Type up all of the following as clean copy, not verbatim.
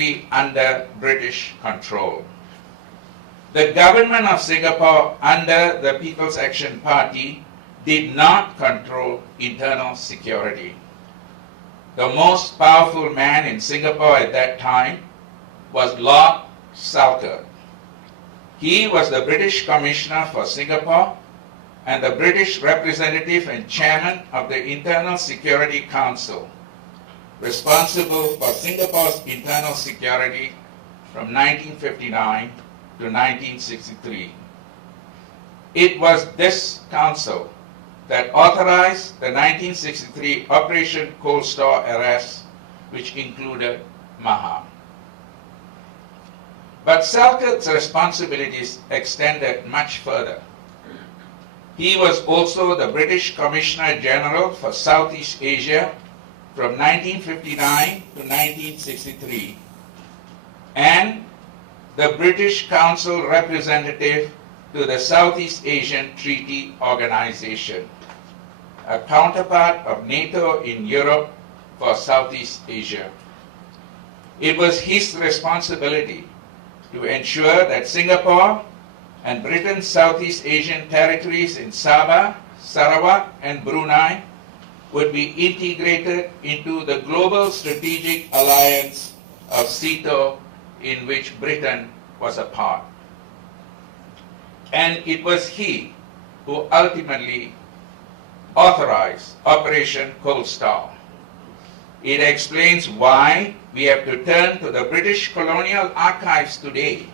largely under British control. The government of Singapore under the People's Action Party did not control internal security. The most powerful man in Singapore at that time was Lord Salkeld. He was the British Commissioner for Singapore and the British representative and chairman of the Internal Security Council, responsible for Singapore's internal security from 1959 to 1963. It was this council that authorized the 1963 Operation Cold Store arrest, which included Maha. But Salkeld's responsibilities extended much further. He was also the British Commissioner General for Southeast Asia from 1959 to 1963 and the British Council representative to the Southeast Asian Treaty Organization, a counterpart of NATO in Europe for Southeast Asia. It was his responsibility to ensure that Singapore and Britain's Southeast Asian territories in Sabah, Sarawak, and Brunei would be integrated into the global strategic alliance of SEATO, in which Britain was a part. And it was he who ultimately authorized Operation Cold Store. It explains why we have to turn to the British colonial archives today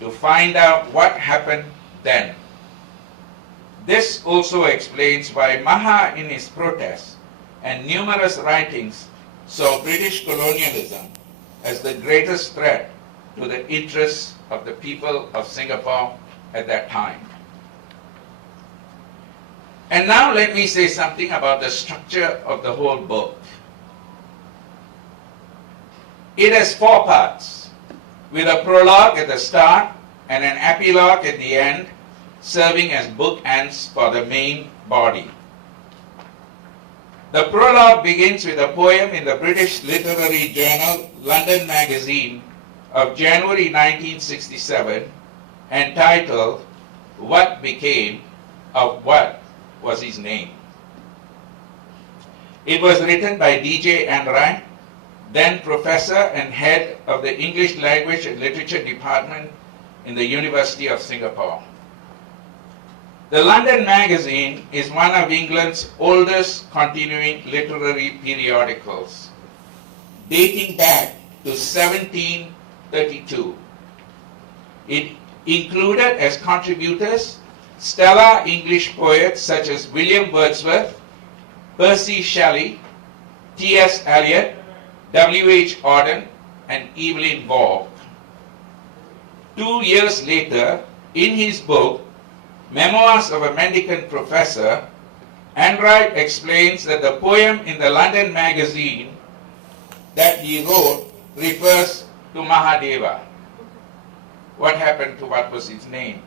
to find out what happened then. This also explains why Maha in his protest and numerous writings saw British colonialism as the greatest threat to the interests of the people of Singapore at that time. And now let me say something about the structure of the whole book. It has 4 parts, with a prologue at the start and an epilogue at the end, serving as bookends for the main body. The prologue begins with a poem in the British literary journal London Magazine of January 1967, entitled "What Became of What Was His Name?" It was written by D.J. Enright, then professor and head of the English Language and Literature Department in the University of Singapore. The London Magazine is one of England's oldest continuing literary periodicals, dating back to 1732. It included as contributors stellar English poets such as William Wordsworth, Percy Shelley, T.S. Eliot, W.H. Auden, and Evelyn Waugh. 2 years later, in his book, Memoirs of a Mendicant Professor, Enright explains that the poem in the London Magazine that he wrote refers to Mahadeva. What happened to what was his name?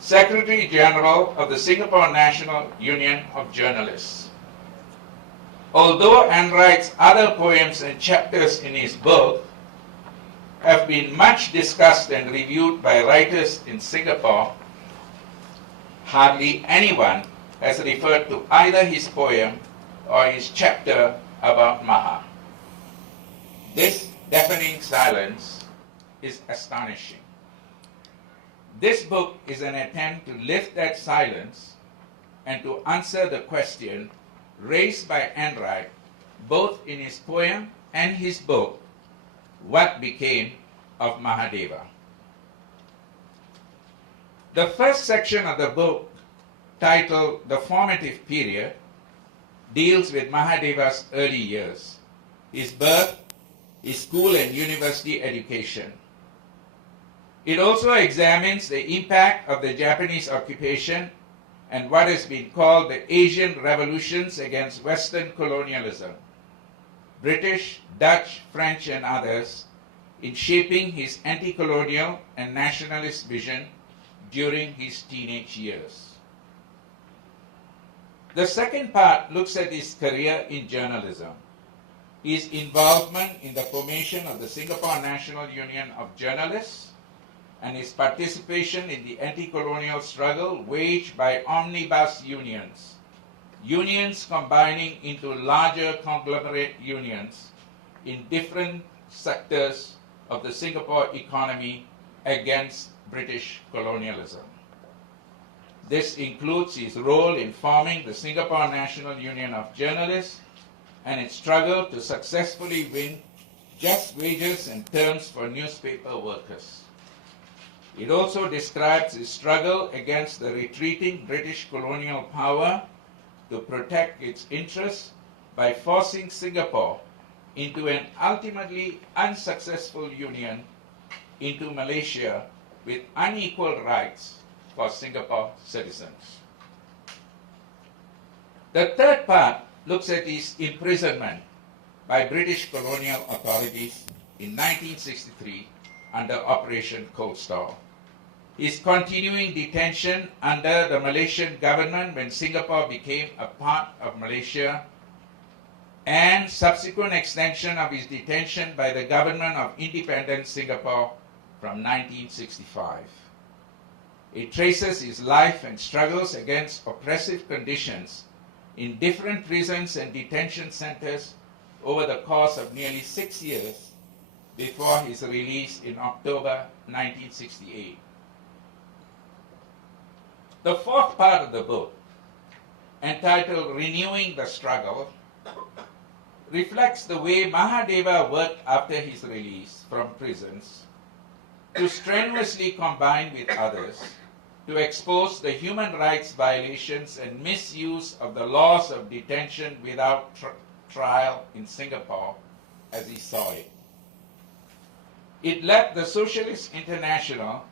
Secretary General of the Singapore National Union of Journalists. Although Enright's other poems and chapters in his book have been much discussed and reviewed by writers in Singapore, hardly anyone has referred to either his poem or his chapter about Maha. This deafening silence is astonishing. This book is an attempt to lift that silence and to answer the question raised by Enright both in his poem and his book, What Became of Mahadeva? The first section of the book, titled The Formative Period, deals with Mahadeva's early years, his birth, his school and university education. It also examines the impact of the Japanese occupation and what has been called the Asian revolutions against Western colonialism, British, Dutch, French, and others, in shaping his anti-colonial and nationalist vision during his teenage years. The second part looks at his career in journalism. his involvement in the formation of the Singapore National Union of Journalists, and his participation in the anti-colonial struggle waged by omnibus unions, unions combining into larger conglomerate unions in different sectors of the Singapore economy against British colonialism. This includes his role in forming the Singapore National Union of Journalists and its struggle to successfully win just wages and terms for newspaper workers. It also describes his struggle against the retreating British colonial power to protect its interests by forcing Singapore into an ultimately unsuccessful union into Malaysia with unequal rights for Singapore citizens. The third part looks at his imprisonment by British colonial authorities in 1963 under Operation Cold Storm, his continuing detention under the Malaysian government when Singapore became a part of Malaysia, and subsequent extension of his detention by the government of independent Singapore from 1965. It traces his life and struggles against oppressive conditions in different prisons and detention centers over the course of nearly 6 years before his release in October 1968. The fourth part of the book, entitled Renewing the Struggle, reflects the way Mahadeva worked after his release from prisons to strenuously combine with others to expose the human rights violations and misuse of the laws of detention without trial in Singapore as he saw it. It led the Socialist International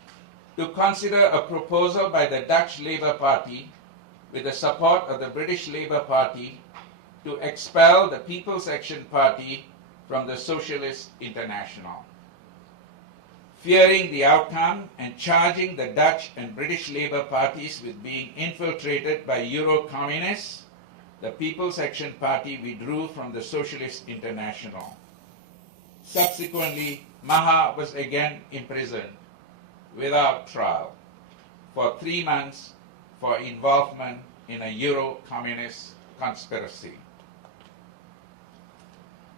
to consider a proposal by the Dutch Labour Party with the support of the British Labour Party to expel the People's Action Party from the Socialist International. Fearing the outcome and charging the Dutch and British Labour parties with being infiltrated by Euro-communists, the People's Action Party withdrew from the Socialist International. Subsequently, Maha was again imprisoned without trial for 3 months for involvement in a Euro-communist conspiracy.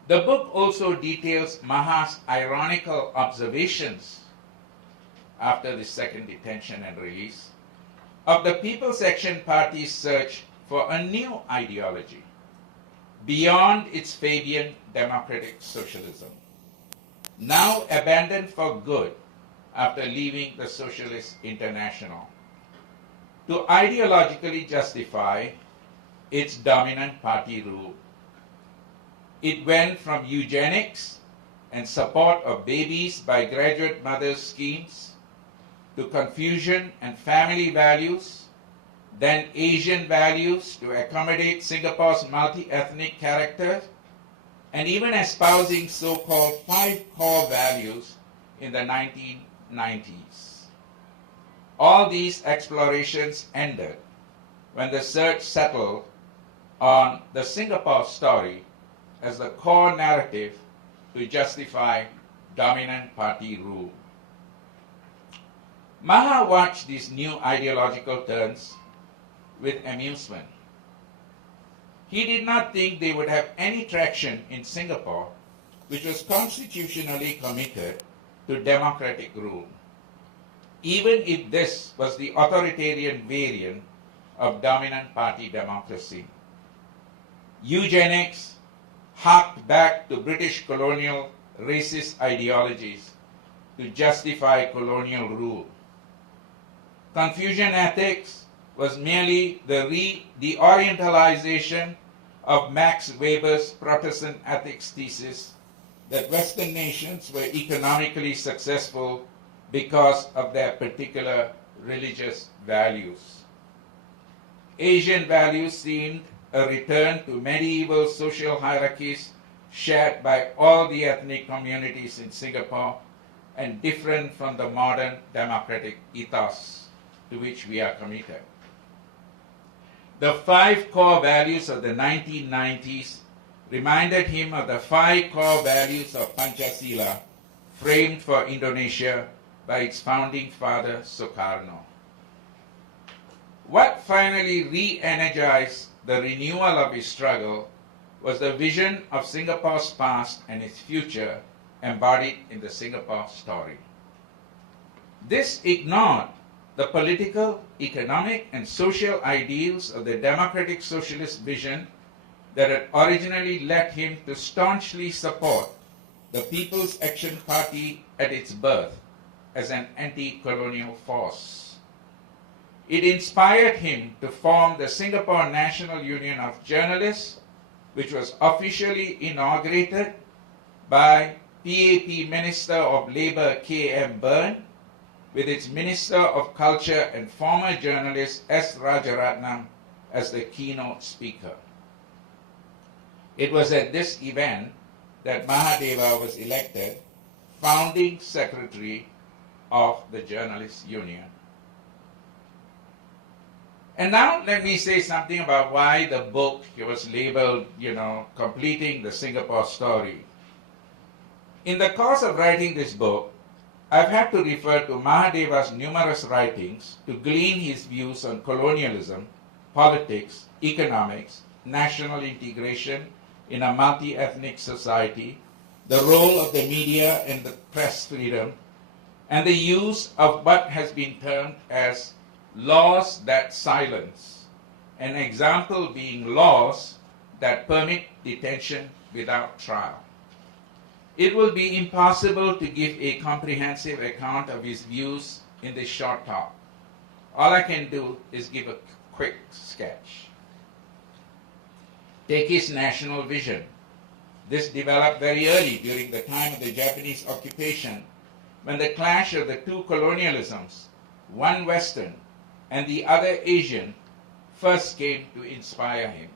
The book also details Maha's ironical observations after the second detention and release of the People's Action Party's search for a new ideology beyond its Fabian democratic socialism, now abandoned for good after leaving the Socialist International, to ideologically justify its dominant party rule. It went from eugenics and support of babies by graduate mothers schemes to Confucian and family values, then Asian values to accommodate Singapore's multi-ethnic character, and even espousing so-called 5 core values in the 1990s. All these explorations ended when the search settled on the Singapore story as the core narrative to justify dominant party rule. Maha watched these new ideological turns with amusement. He did not think they would have any traction in Singapore, which was constitutionally committed to democratic rule, even if this was the authoritarian variant of dominant party democracy. Eugenics harked back to British colonial racist ideologies to justify colonial rule. Confucian ethics was merely the orientalization of Max Weber's Protestant ethics thesis that Western nations were economically successful because of their particular religious values. Asian values seemed a return to medieval social hierarchies shared by all the ethnic communities in Singapore and different from the modern democratic ethos to which we are committed. The 5 core values of the 1990s reminded him of the 5 core values of Pancasila framed for Indonesia by its founding father Sukarno. What finally re-energized the renewal of his struggle was the vision of Singapore's past and its future embodied in the Singapore story. This ignored the political, economic, and social ideals of the democratic socialist vision that had originally led him to staunchly support the People's Action Party at its birth as an anti-colonial force. It inspired him to form the Singapore National Union of Journalists, which was officially inaugurated by PAP Minister of Labour K.M. Byrne, with its Minister of Culture and former journalist S. Rajaratnam as the keynote speaker. It was at this event that Mahadeva was elected founding secretary of the Journalists Union. And now let me say something about why the book was labeled, Completing the Singapore Story. In the course of writing this book, I've had to refer to Mahadeva's numerous writings to glean his views on colonialism, politics, economics, national integration in a multi-ethnic society, the role of the media and the press freedom, and the use of what has been termed as laws that silence, an example being laws that permit detention without trial. It will be impossible to give a comprehensive account of his views in this short talk. All I can do is give a quick sketch. Take his national vision. This developed very early during the time of the Japanese occupation, when the clash of the two colonialisms, one Western and the other Asian, first came to inspire him.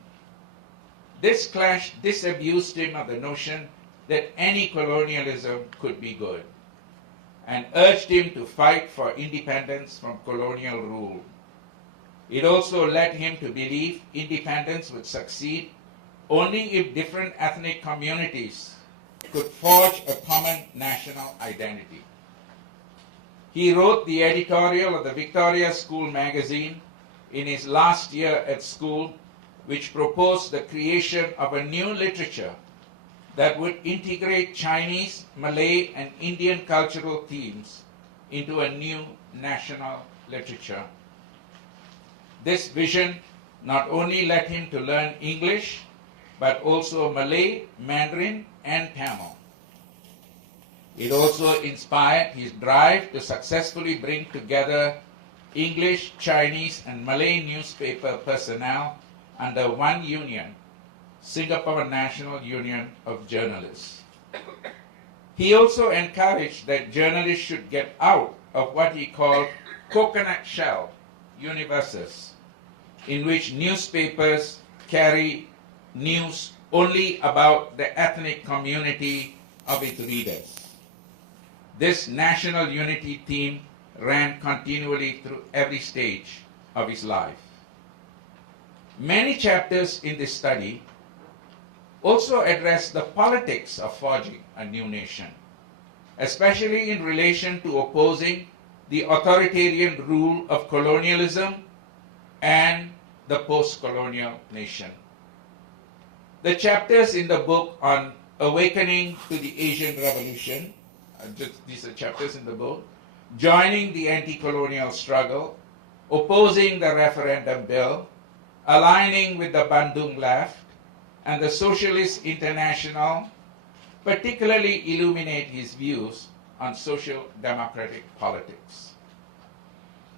This clash disabused him of the notion that any colonialism could be good, and urged him to fight for independence from colonial rule. It also led him to believe independence would succeed only if different ethnic communities could forge a common national identity. He wrote the editorial of the Victoria School magazine in his last year at school, which proposed the creation of a new literature that would integrate Chinese, Malay, and Indian cultural themes into a new national literature. This vision not only led him to learn English, but also Malay, Mandarin, and Tamil. It also inspired his drive to successfully bring together English, Chinese, and Malay newspaper personnel under one union, Singapore National Union of Journalists. He also encouraged that journalists should get out of what he called coconut shell universes, in which newspapers carry news only about the ethnic community of its readers. This national unity theme ran continually through every stage of his life. Many chapters in this study also address the politics of forging a new nation, especially in relation to opposing the authoritarian rule of colonialism and the post-colonial nation. The chapters in the book on awakening to the Asian Revolution, these are chapters in the book, joining the anti-colonial struggle, opposing the referendum bill, aligning with the Bandung left, and the Socialist International, particularly illuminate his views on social democratic politics.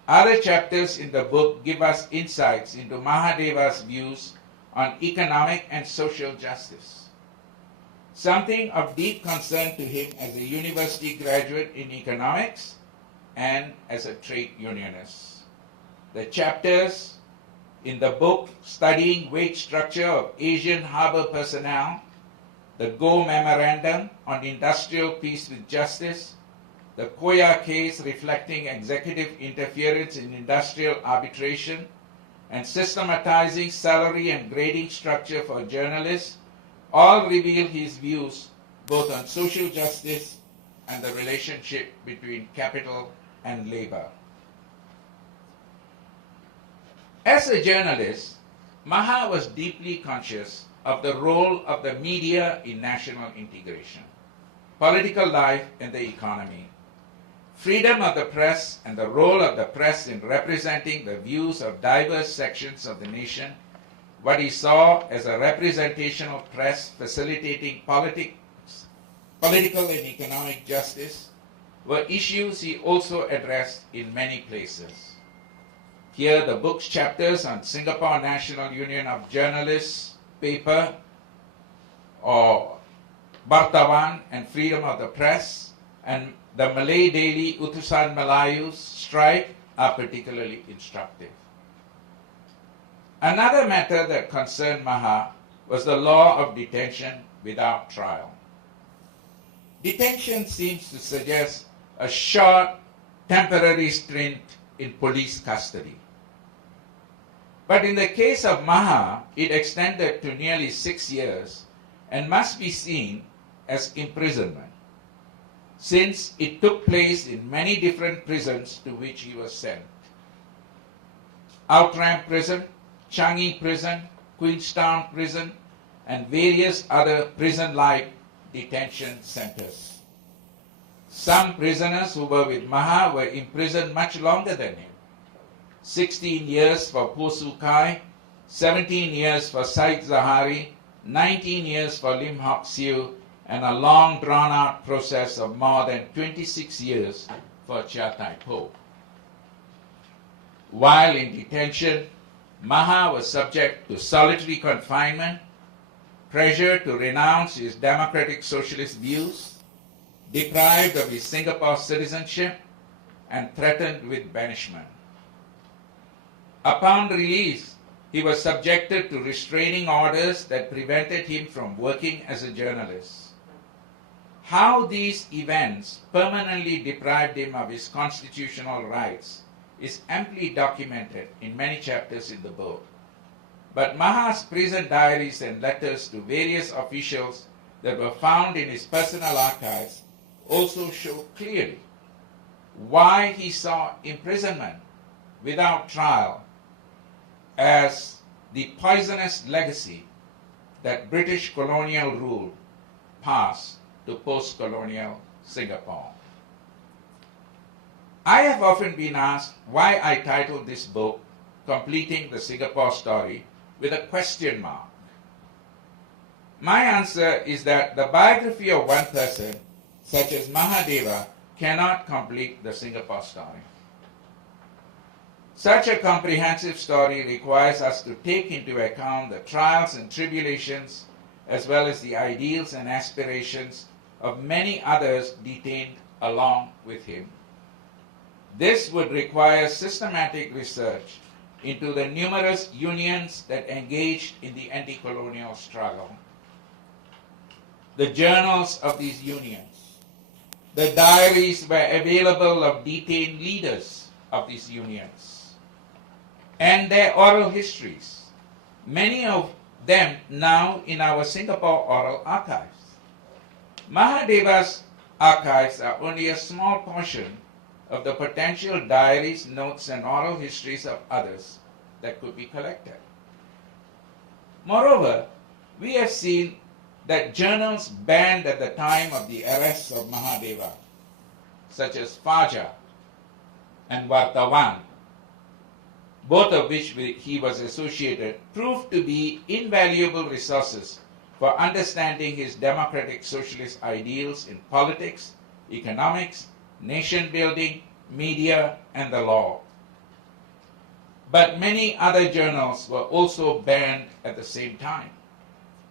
Other chapters in the book give us insights into Mahadeva's views on economic and social justice, something of deep concern to him as a university graduate in economics and as a trade unionist. The chapters in the book studying wage structure of Asian harbor personnel, the Go Memorandum on Industrial Peace with Justice, the Koya case reflecting executive interference in industrial arbitration, and systematizing salary and grading structure for journalists, all reveal his views both on social justice and the relationship between capital and labor. As a journalist, Maha was deeply conscious of the role of the media in national integration, political life, and the economy. Freedom of the press and the role of the press in representing the views of diverse sections of the nation, what he saw as a representational press facilitating political and economic justice, were issues he also addressed in many places. Here, the book's chapters on Singapore National Union of Journalists paper, or Wartawan and freedom of the press, and the Malay daily Utusan Melayu's strike are particularly instructive. Another matter that concerned Maha was the law of detention without trial. Detention seems to suggest a short, temporary stint in police custody. But in the case of Maha, it extended to nearly 6 years and must be seen as imprisonment, since it took place in many different prisons to which he was sent. Outram Prison, Changi Prison, Queenstown Prison, and various other prison-like detention centers. Some prisoners who were with Maha were imprisoned much longer than him. 16 years for Posu Kai, 17 years for Said Zahari, 19 years for Lim Hock Siew, and a long drawn-out process of more than 26 years for Chia Tai Po. While in detention, Maha was subject to solitary confinement, pressure to renounce his democratic socialist views, deprived of his Singapore citizenship, and threatened with banishment. Upon release, he was subjected to restraining orders that prevented him from working as a journalist. How these events permanently deprived him of his constitutional rights is amply documented in many chapters in the book. But Maha's prison diaries and letters to various officials that were found in his personal archives also show clearly why he saw imprisonment without trial as the poisonous legacy that British colonial rule passed to post-colonial Singapore. I have often been asked why I titled this book, Completing the Singapore Story, with a question mark. My answer is that the biography of one person, such as Mahadeva, cannot complete the Singapore story. Such a comprehensive story requires us to take into account the trials and tribulations, as well as the ideals and aspirations of many others detained along with him. This would require systematic research into the numerous unions that engaged in the anti-colonial struggle, the journals of these unions, the diaries were available of detained leaders of these unions, and their oral histories, many of them now in our Singapore oral archives. Mahadeva's archives are only a small portion of the potential diaries, notes, and oral histories of others that could be collected. Moreover, we have seen that journals banned at the time of the arrests of Mahadeva, such as Fajar and Wartawan, both of which he was associated, proved to be invaluable resources for understanding his democratic socialist ideals in politics, economics, nation building, media, and the law. But many other journals were also banned at the same time,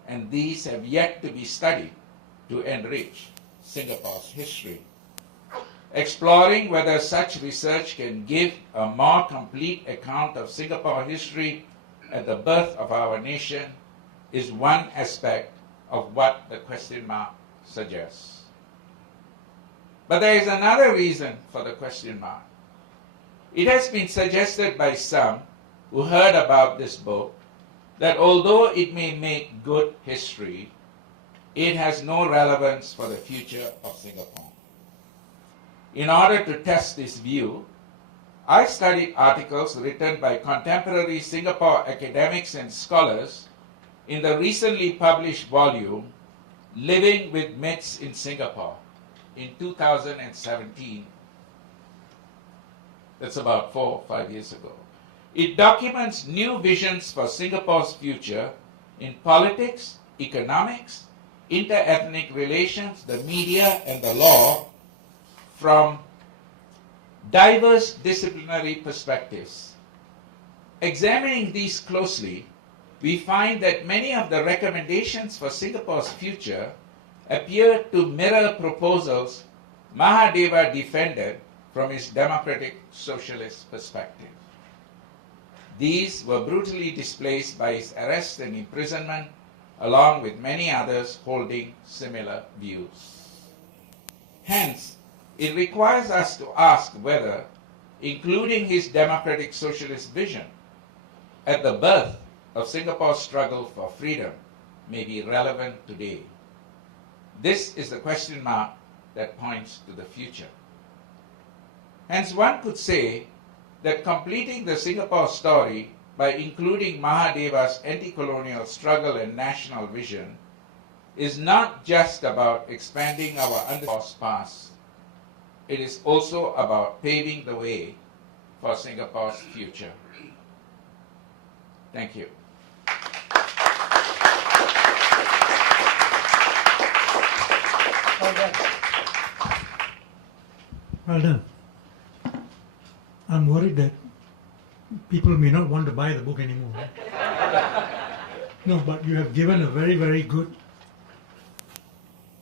and these have yet to be studied to enrich Singapore's history. Exploring whether such research can give a more complete account of Singapore history at the birth of our nation is one aspect of what the question mark suggests. But there is another reason for the question mark. It has been suggested by some who heard about this book that although it may make good history, it has no relevance for the future of Singapore. In order to test this view, I studied articles written by contemporary Singapore academics and scholars in the recently published volume, Living with Myths in Singapore, in 2017. That's about 4 or 5 years ago. It documents new visions for Singapore's future in politics, economics, inter-ethnic relations, the media, and the law from diverse disciplinary perspectives. Examining these closely, we find that many of the recommendations for Singapore's future appear to mirror proposals Mahadeva defended from his democratic socialist perspective. These were brutally displaced by his arrest and imprisonment, along with many others holding similar views. Hence, it requires us to ask whether, including his democratic socialist vision, at the birth of Singapore's struggle for freedom, may be relevant today. This is the question mark that points to the future. Hence, one could say that completing the Singapore story by including Mahadeva's anti-colonial struggle and national vision is not just about expanding our understanding past. It is also about paving the way for Singapore's future. Thank you. Well done. I'm worried that people may not want to buy the book anymore. No, but you have given a very, very good,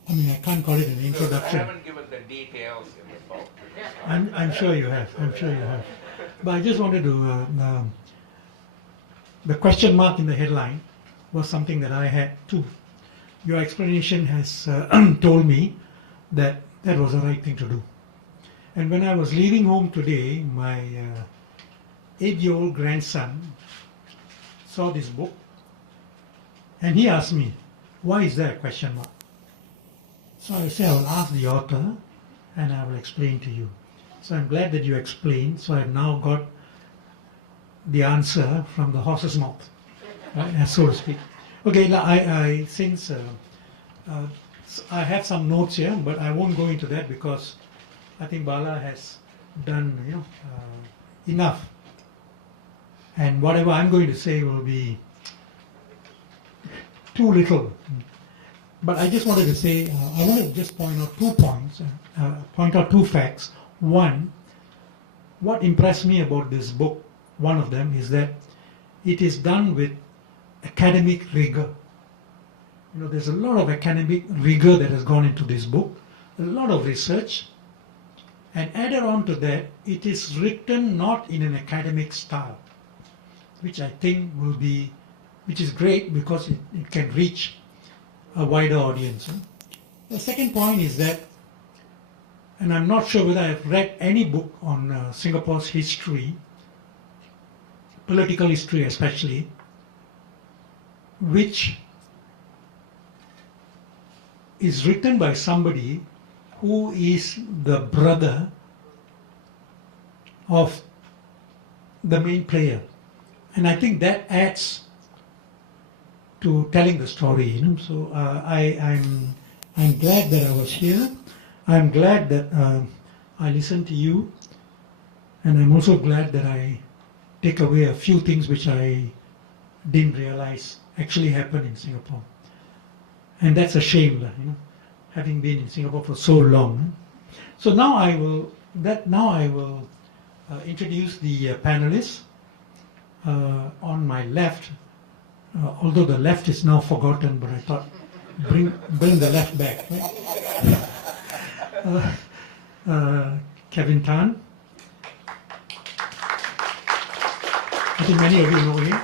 I mean, I can't call it an introduction. I haven't given the details in the book. I'm sure you have. I'm sure you have. But I just wanted to, the question mark in the headline was something that I had too. Your explanation has told me that that was the right thing to do. And when I was leaving home today, my 8-year-old grandson saw this book and he asked me, why is there a question mark? So I said, I will ask the author and I will explain to you. So I'm glad that you explained. So I've now got the answer from the horse's mouth, right, so to speak. Okay, now since I have some notes here, but I won't go into that because I think Bala has done enough. And whatever I'm going to say will be too little. But I just wanted to say, I want to just point out 2 points, point out 2 facts. One, what impressed me about this book, one of them, is that it is done with academic rigor. You know, there's a lot of academic rigor that has gone into this book, a lot of research, and added on to that, it is written not in an academic style, which I think will be, which is great because it can reach a wider audience. The second point is that, and I'm not sure whether I've read any book on Singapore's history, political history especially, which is written by somebody who is the brother of the main player. And I think that adds to telling the story, you know. So I'm glad that I was here. I'm glad that I listened to you, and I'm also glad that I take away a few things which I didn't realize actually happened in Singapore. And that's a shame, you know, having been in Singapore for so long. So now I will introduce the panelists. On my left, although the left is now forgotten, but I thought bring the left back. Right? Kevin Tan. I think many of you know him.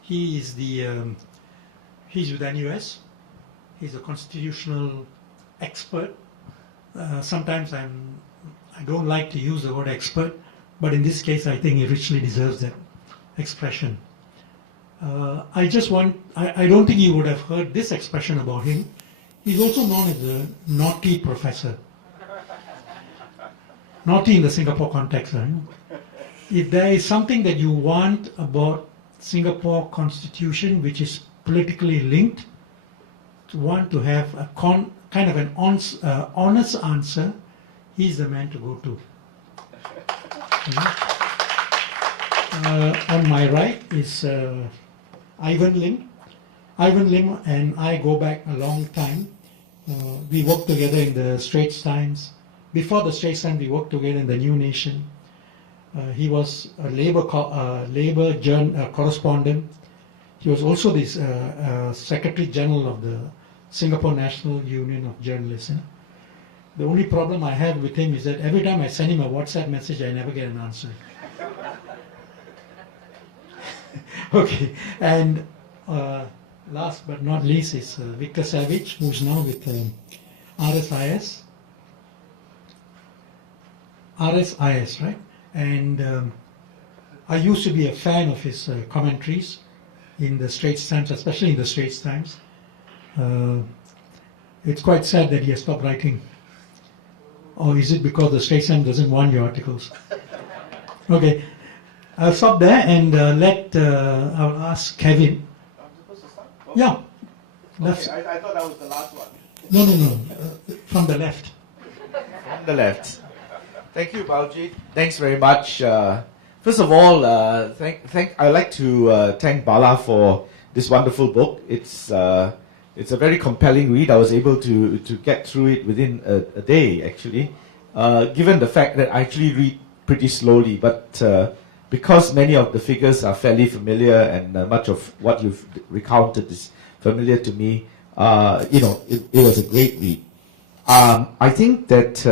He's with NUS. He's a constitutional expert. Sometimes I don't like to use the word expert, but in this case I think he richly deserves that expression. I don't think you would have heard this expression about him. He's also known as the naughty professor. Naughty in the Singapore context. Right? If there is something that you want about Singapore constitution which is politically linked, to want to have a kind of an honest answer, he's the man to go to. On my right is Ivan Lim. Ivan Lim and I go back a long time. We worked together in the Straits Times. Before the Straits Times, we worked together in the New Nation. He was a Labour correspondent. He was also the Secretary General of the Singapore National Union of Journalists. The only problem I have with him is that every time I send him a WhatsApp message, I never get an answer. Okay, and last but not least is Victor Savage, who's now with RSIS. RSIS, right? And I used to be a fan of his commentaries in the Straits Times, especially in the Straits Times. It's quite sad that he has stopped writing. Or is it because the Straits Times doesn't want your articles? Okay, I'll stop there and I'll ask Kevin. Yeah. Okay, I thought that was the last one. No. From the left. From the left. Thank you, Baljeet. Thanks very much. First of all, I'd like to thank Bala for this wonderful book. It's a very compelling read. I was able to get through it within a day, actually, given the fact that I actually read pretty slowly. But because many of the figures are fairly familiar and much of what you've recounted is familiar to me, it was a great read. I think that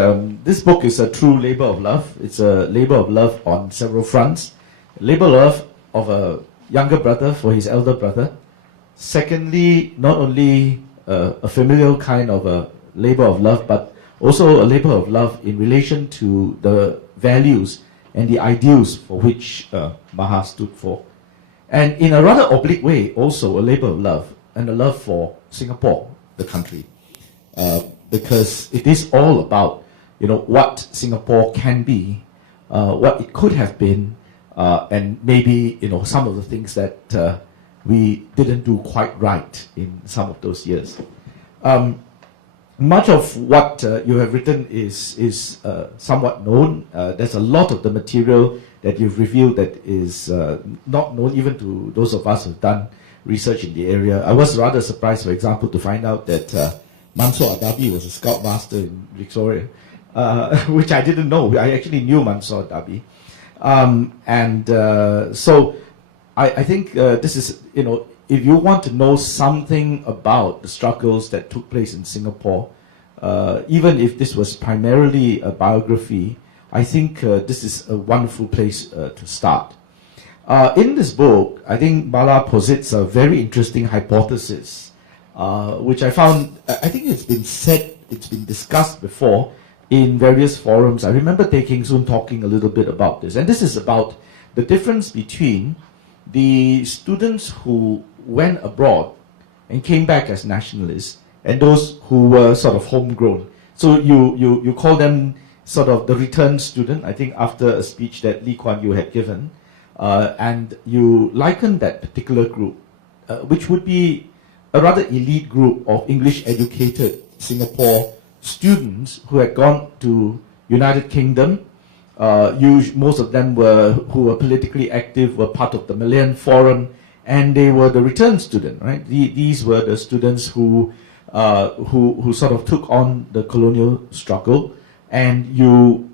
this book is a true labor of love. It's a labor of love on several fronts. Labor of love of a younger brother for his elder brother. Secondly, not only a familial kind of a labor of love, but also a labor of love in relation to the values and the ideals for which Maha stood for. And in a rather oblique way, also a labor of love and a love for Singapore, the country. Because it is all about, what Singapore can be, what it could have been, and maybe, some of the things that we didn't do quite right in some of those years. Much of what you have written is somewhat known. There's a lot of the material that you've revealed that is not known even to those of us who've done research in the area. I was rather surprised, for example, to find out that Mansour Adabi was a scoutmaster in Victoria, which I didn't know. I actually knew Mansour Adabi. So I think this is, if you want to know something about the struggles that took place in Singapore, even if this was primarily a biography, I think this is a wonderful place to start. In this book, I think Bala posits a very interesting hypothesis, which I found, I think it's been discussed before in various forums. I remember Tay Keng Soon talking a little bit about this. And this is about the difference between the students who went abroad and came back as nationalists and those who were sort of homegrown. So you call them sort of the return student, I think after a speech that Lee Kuan Yew had given. And you liken that particular group, which would be a rather elite group of English-educated Singapore students who had gone to United Kingdom. Most of them who were politically active, were part of the Malayan Forum, and they were the return student, right? These were the students who sort of took on the colonial struggle, and you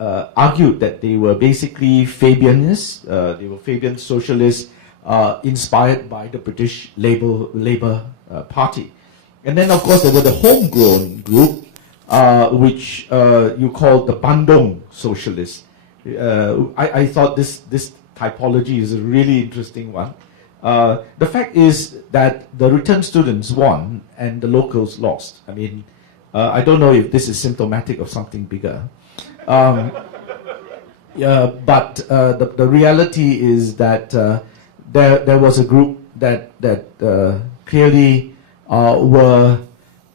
argued that they were basically Fabianists, they were Fabian socialists, inspired by the British Labour Party. And then, of course, there were the homegrown group, which you called the Bandung Socialists. I thought this typology is a really interesting one. The fact is that the return students won and the locals lost. I mean, I don't know if this is symptomatic of something bigger. But the reality is that there was a group that clearly were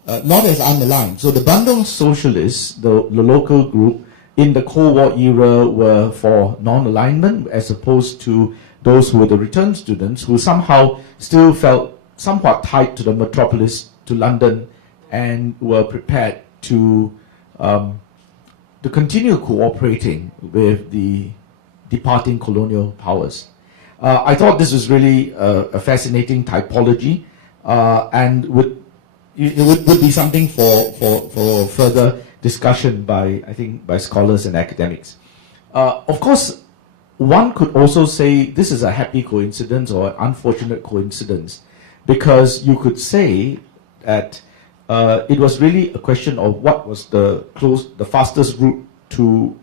not as unaligned. So the Bandung Socialists, the local group in the Cold War era, were for non-alignment, as opposed to those who were the return students, who somehow still felt somewhat tied to the metropolis, to London, and were prepared to continue cooperating with the departing colonial powers. I thought this was really a fascinating typology, and it would be something for further discussion by scholars and academics. Of course, one could also say this is a happy coincidence or an unfortunate coincidence, because you could say that it was really a question of what was the fastest route to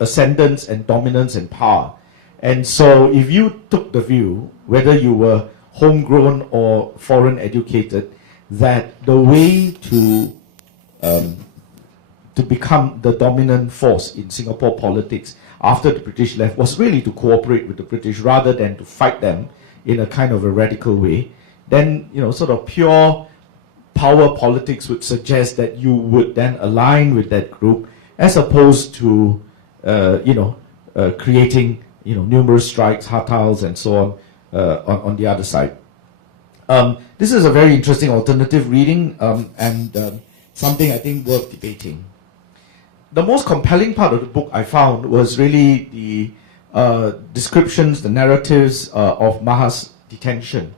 ascendance and dominance and power. And so if you took the view, whether you were homegrown or foreign educated, that the way to become the dominant force in Singapore politics after the British left was really to cooperate with the British rather than to fight them in a kind of a radical way, then, sort of pure power politics would suggest that you would then align with that group, as opposed to, creating, numerous strikes, hartals, and so on the other side. This is a very interesting alternative reading, and something I think worth debating. The most compelling part of the book I found was really the descriptions, the narratives of Maha's detention,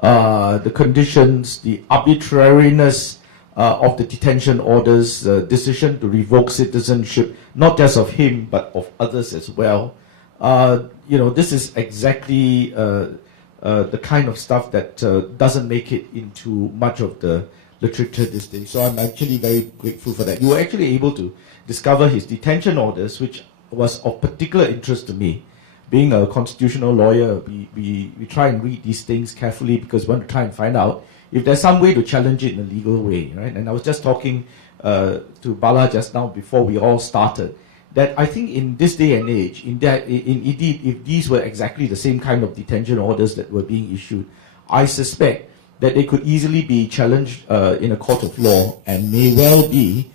the conditions, the arbitrariness of the detention orders, the decision to revoke citizenship, not just of him, but of others as well. This is exactly the kind of stuff that doesn't make it into much of the literature these days. So I'm actually very grateful for that. You were actually able to discover his detention orders, which was of particular interest to me. Being a constitutional lawyer, we try and read these things carefully because we want to try and find out if there's some way to challenge it in a legal way, right? And I was just talking to Bala just now before we all started, that I think in this day and age, indeed, if these were exactly the same kind of detention orders that were being issued, I suspect that they could easily be challenged in a court of law and may well be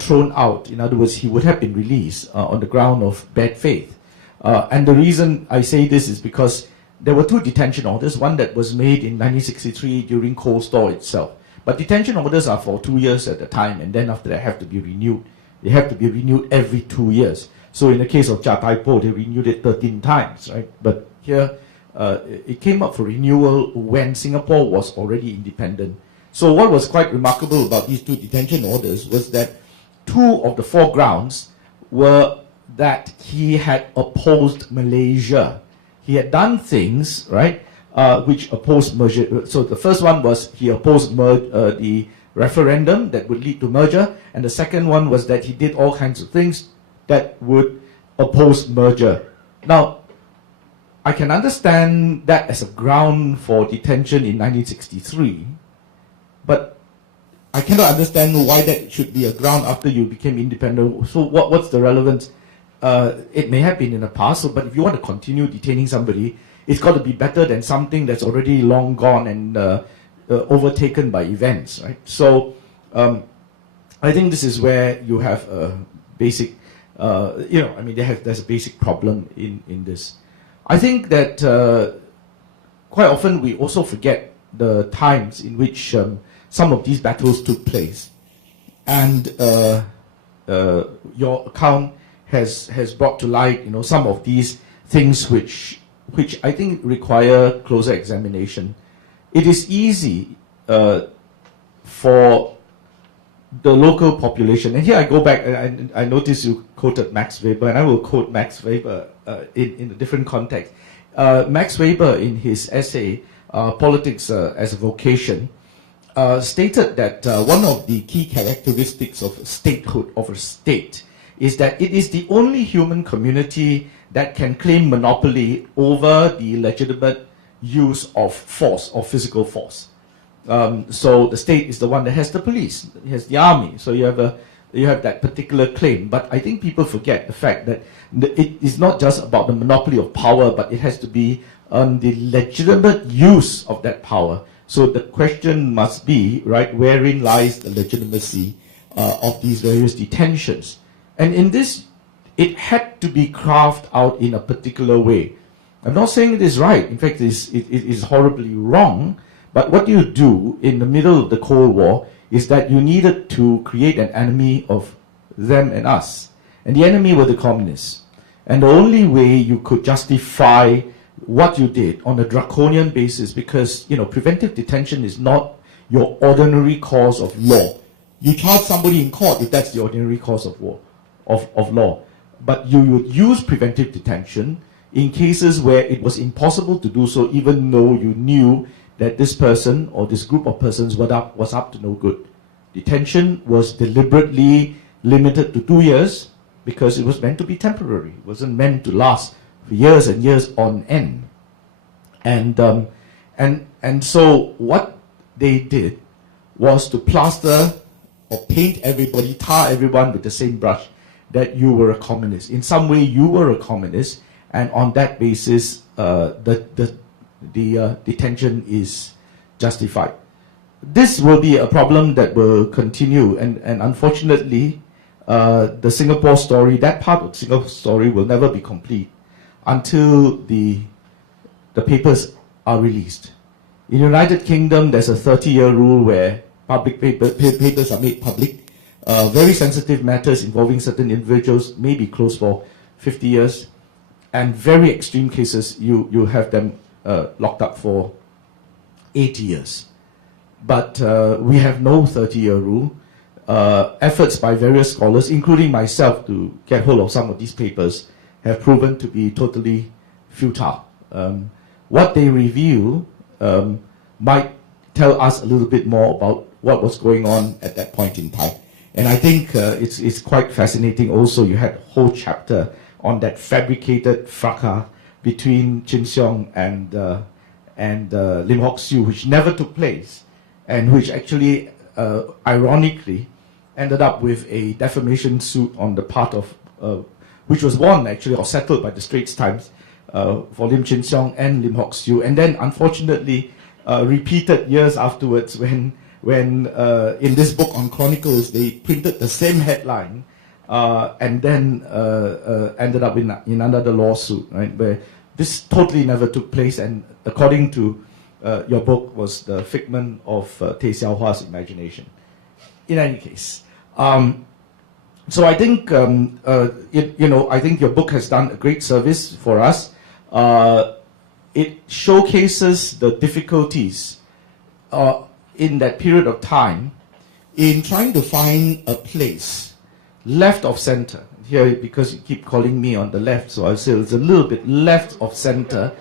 thrown out. In other words, he would have been released on the ground of bad faith. And the reason I say this is because there were two detention orders, one that was made in 1963 during Cold Store itself. But detention orders are for 2 years at a time, and then after that have to be renewed. They have to be renewed every 2 years. So in the case of Chia Tai Po, they renewed it 13 times, right? But here, it came up for renewal when Singapore was already independent. So what was quite remarkable about these two detention orders was that 2 of the 4 grounds were that he had opposed Malaysia. He had done things, right, which opposed merger. So the first one was he opposed the referendum that would lead to merger, and the second one was that he did all kinds of things that would oppose merger. Now, I can understand that as a ground for detention in 1963, but I cannot understand why that should be a ground after you became independent. So what's the relevance? It may have been in the past, but if you want to continue detaining somebody, it's got to be better than something that's already long gone and overtaken by events, right? So I think this is where you have a basic, there's a basic problem in this. I think that quite often we also forget the times in which some of these battles took place. And your account has brought to light, some of these things which I think require closer examination. It is easy for the local population, and here I go back, and I notice you quoted Max Weber, and I will quote Max Weber in a different context. Max Weber, in his essay, Politics as a Vocation, stated that one of the key characteristics of statehood, of a state, is that it is the only human community that can claim monopoly over the legitimate use of force, or physical force. So the state is the one that has the police, it has the army, so you have that particular claim. But I think people forget the fact that it is not just about the monopoly of power, but it has to be on the legitimate use of that power. So the question must be, right, wherein lies the legitimacy of these various detentions. And in this, it had to be carved out in a particular way. I'm not saying it is right. In fact, it is horribly wrong. But what you do in the middle of the Cold War is that you needed to create an enemy of them and us. And the enemy were the communists. And the only way you could justify what you did on a draconian basis, because, you know, preventive detention is not your ordinary cause of law. You charge somebody in court if that's the ordinary cause of law. But you would use preventive detention in cases where it was impossible to do so, even though you knew that this person or this group of persons was up to no good. Detention was deliberately limited to 2 years because it was meant to be temporary. It wasn't meant to last for years and years on end. And so what they did was to plaster or paint everybody, tar everyone with the same brush, that you were a communist. In some way, you were a communist, and on that basis, the detention is justified. This will be a problem that will continue, and unfortunately, the Singapore story, that part of the Singapore story will never be complete until the papers are released. In the United Kingdom, there's a 30-year rule where public papers are made public. Very sensitive matters involving certain individuals may be closed for 50 years. And very extreme cases, you have them locked up for 80 years. But we have no 30-year rule. Efforts by various scholars, including myself, to get hold of some of these papers have proven to be totally futile. What they reveal might tell us a little bit more about what was going on at that point in time. And I think it's quite fascinating also. You had a whole chapter on that fabricated fracas between Chin Seong and Lim Hock Siew, which never took place, and which actually, ironically, ended up with a defamation suit on the part of, which was won actually or settled by the Straits Times for Lim Chin Seong and Lim Hock Siew, and then unfortunately repeated years afterwards when in this book on Chronicles they printed the same headline and then ended up in another lawsuit, right, where this totally never took place, and according to your book was the figment of Tay Xiaohua's imagination. In any case, so I think I think your book has done a great service for us. It showcases the difficulties in that period of time in trying to find a place left of center. Here, because you keep calling me on the left, so I'll say it's a little bit left of center,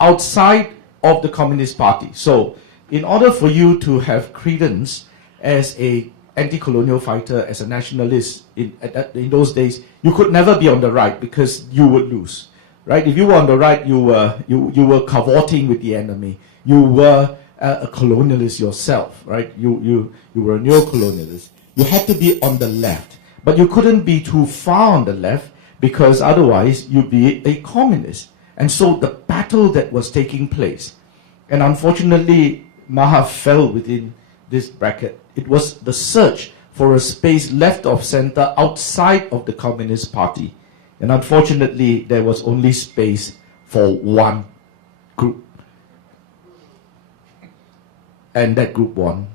outside of the Communist Party. So in order for you to have credence as a anti-colonial fighter, as a nationalist in those days, you could never be on the right because you would lose. Right? If you were on the right, you were cavorting with the enemy. You were a colonialist yourself, right? You were a neo-colonialist. You had to be on the left, but you couldn't be too far on the left because otherwise you'd be a communist. And so the battle that was taking place, and unfortunately Maha fell within this bracket. It was the search for a space left of center outside of the Communist Party. And unfortunately, there was only space for one group. And that group won.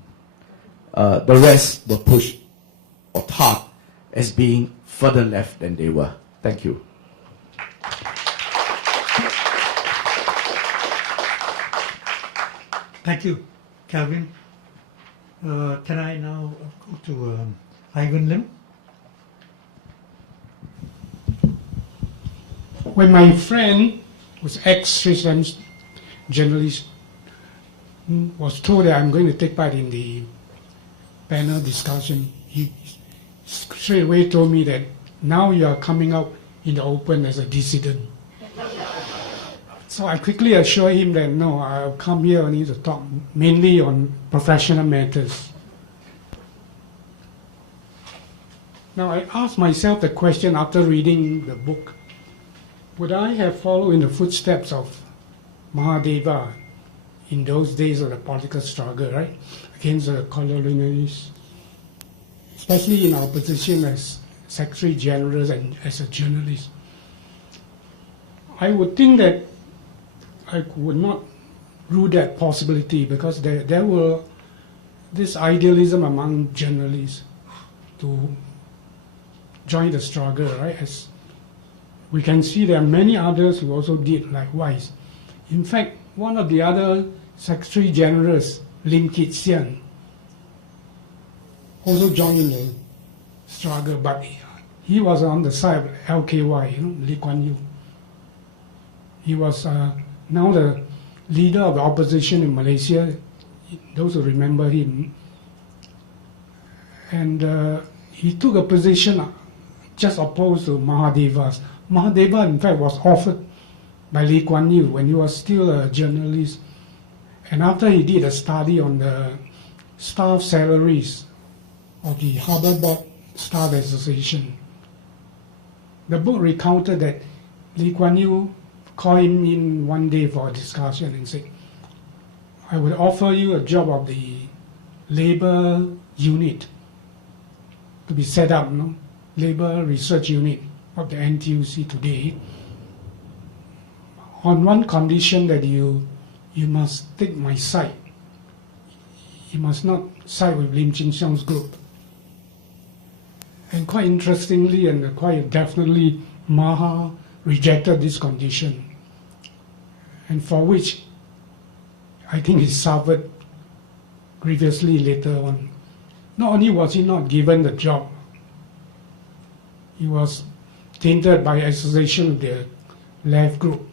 The rest were pushed or tarred as being further left than they were. Thank you. Thank you, Calvin. Can I now go to Ivan Lim? When my friend, who's ex-Straits Times journalist, was told that I'm going to take part in the panel discussion, he straight away told me that now you are coming out in the open as a dissident. So I quickly assured him that no, I'll come here only to talk mainly on professional matters. Now I asked myself the question after reading the book, would I have followed in the footsteps of Mahadeva in those days of the political struggle, right, against the colonialists, especially in our position as Secretary General and as a journalist. I would think that I would not rule that possibility because there were this idealism among journalists to join the struggle, right? As we can see, there are many others who also did likewise. In fact, one of the other Secretary Generals, Lim Kit Sian, also joined the struggle, but he was on the side of LKY, Lee Kuan Yew. He was now the leader of the opposition in Malaysia, those who remember him. And he took a position just opposed to Mahadeva's. Mahadeva, in fact, was offered by Lee Kuan Yew when he was still a journalist. And after he did a study on the staff salaries of the Harbour Board Staff Association, the book recounted that Lee Kuan Yew called him in one day for a discussion and said, I would offer you a job of the labor unit to be set up, labor research unit of the NTUC today, on one condition that you must take my side. You must not side with Lim Chin Siong's group. And quite interestingly and quite definitely, Maha rejected this condition, and for which I think he suffered grievously later on. Not only was he not given the job, he was tainted by association with the left group.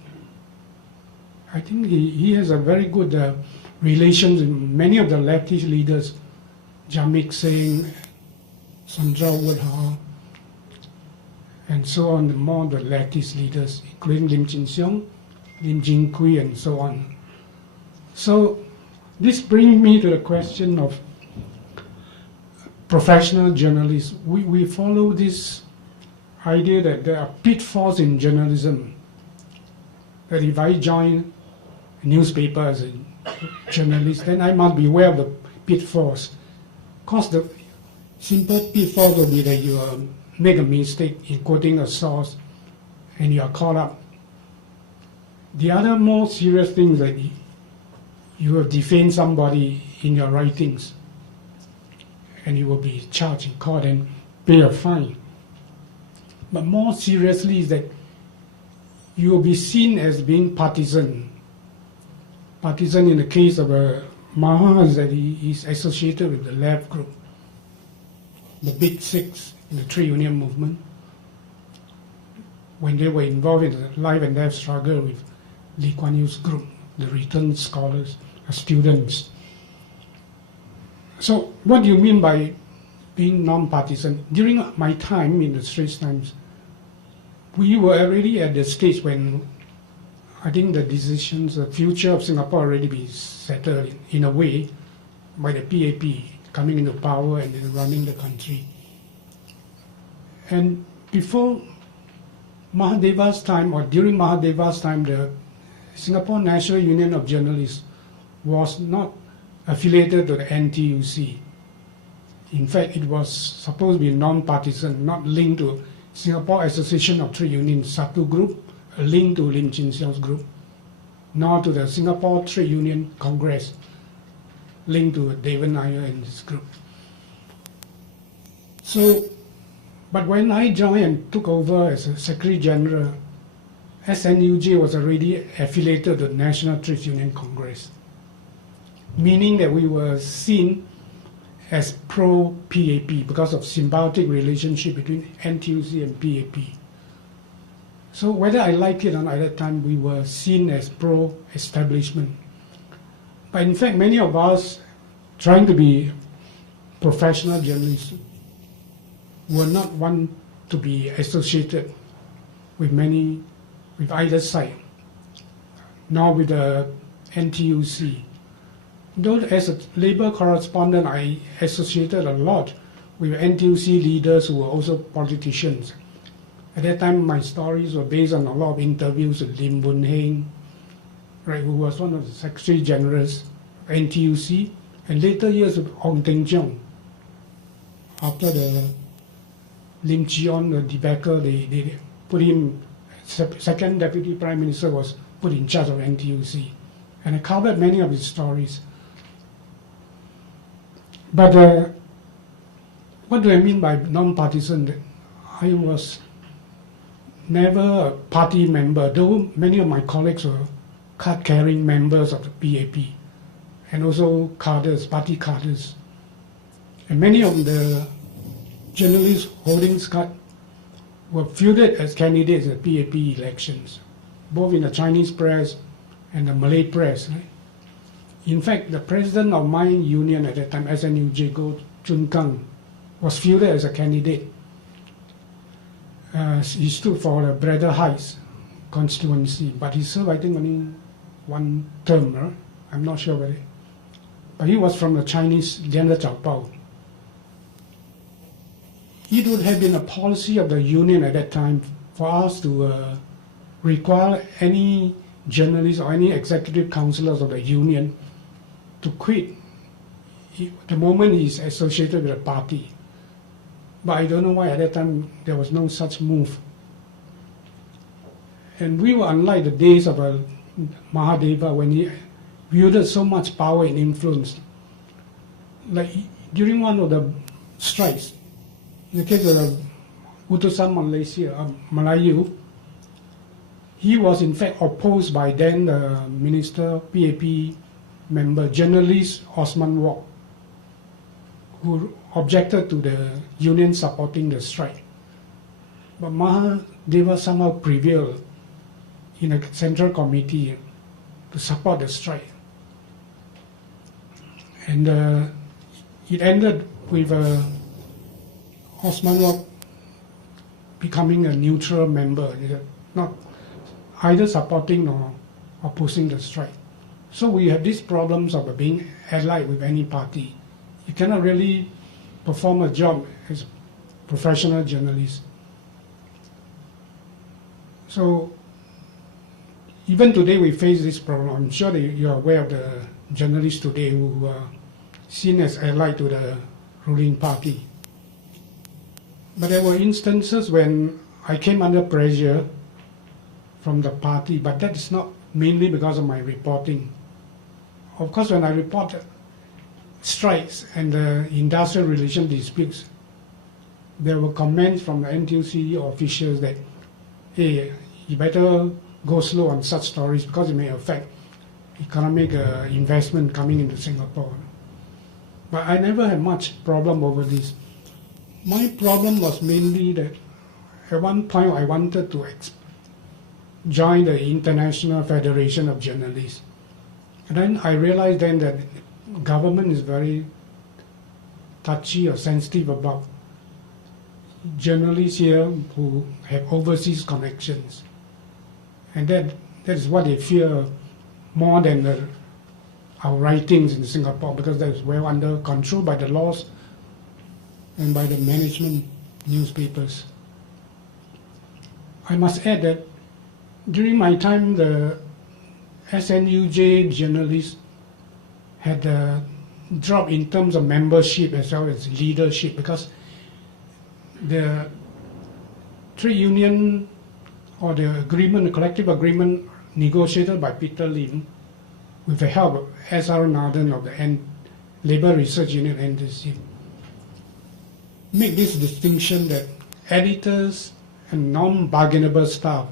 I think he has a very good relations with many of the leftist leaders, Jamik Singh, Sandra Woodhull, and so on, more the leftist leaders, including Lim Chin Siong, Lim Jin Kui, and so on. So this brings me to the question of professional journalists. We follow this idea that there are pitfalls in journalism, that if I join a newspaper as a journalist, then I must be aware of the pitfalls. Because the simple pitfalls will be that you make a mistake in quoting a source and you are caught up. The other more serious thing is that you have defamed somebody in your writings and you will be charged in court and pay a fine. But more seriously is that you will be seen as being partisan. Partisan in the case of Maha is that he is associated with the left group, the Big Six in the trade union movement, when they were involved in the life and death struggle with Lee Kuan Yew's group, the returned scholars, students. So what do you mean by being non-partisan? During my time in the Straits Times, we were already at the stage when I think the decisions, the future of Singapore already be settled in a way by the PAP coming into power and then running the country. And before Mahadeva's time, or during Mahadeva's time, the Singapore National Union of Journalists was not affiliated to the NTUC. In fact, it was supposed to be non-partisan, not linked to Singapore Association of Trade Unions, SATU group, a link to Lim Chin Siong's group, nor to the Singapore Trade Union Congress, linked to David Nair and his group. So, but when I joined and took over as a Secretary General, SNUJ was already affiliated to the National Trade Union Congress, meaning that we were seen as pro-PAP because of symbiotic relationship between NTUC and PAP. So whether I like it or not, at that time we were seen as pro-establishment. But in fact, many of us trying to be professional journalists were not one to be associated with either side, nor with the NTUC. Though as a labor correspondent, I associated a lot with NTUC leaders who were also politicians. At that time, my stories were based on a lot of interviews with Lim Boon Heng, right, who was one of the Secretary Generals of NTUC, and later years of Ong Teng Cheong. After the Lim Chee-on, the debacle, they put him, second Deputy Prime Minister was put in charge of NTUC. And I covered many of his stories. But what do I mean by non-partisan? I was never a party member, though many of my colleagues were card-carrying members of the PAP, and also cadres, party cadres. And many of the journalists holding card were fielded as candidates at PAP elections, both in the Chinese press and the Malay press. Right? In fact, the president of my union at that time, SNUJ, Goh Chun Kang, was fielded as a candidate. He stood for the Braddell Heights constituency, but he served, I think, only one term. Right? I'm not sure whether. But he was from the Chinese Lianle Zhao Bao. It would have been a policy of the union at that time for us to require any journalist or any executive councillors of the union to quit the moment he's associated with a party. But I don't know why at that time there was no such move. And we were unlike the days of Mahadeva when he wielded so much power and influence. Like during one of the strikes, in the case of the Utusan Malaysia, Melayu, he was in fact opposed by then the minister, PAP member, journalist Osman Wok, who objected to the union supporting the strike. But Mahadeva somehow prevailed in a central committee to support the strike. And it ended with Osman Wok becoming a neutral member, not either supporting or opposing the strike. So we have these problems of being allied with any party. You cannot really perform a job as a professional journalist. So even today we face this problem. I'm sure that you're aware of the journalists today who are seen as allied to the ruling party. But there were instances when I came under pressure from the party, but that is not mainly because of my reporting. Of course, when I reported strikes and the industrial relation disputes, there were comments from the NTUC officials that, hey, you better go slow on such stories because it may affect economic investment coming into Singapore. But I never had much problem over this. My problem was mainly that at one point I wanted to join the International Federation of Journalists. And then I realized then that government is very touchy or sensitive about journalists here who have overseas connections. And that is what they fear more than our writings in Singapore, because that is well under control by the laws and by the management newspapers. I must add that during my time, the SNUJ journalists had a drop in terms of membership as well as leadership, because the trade union or the agreement, the collective agreement negotiated by Peter Lim with the help of S.R. Nathan of the Labour Research Unit NTC, make this distinction that editors and non-bargainable staff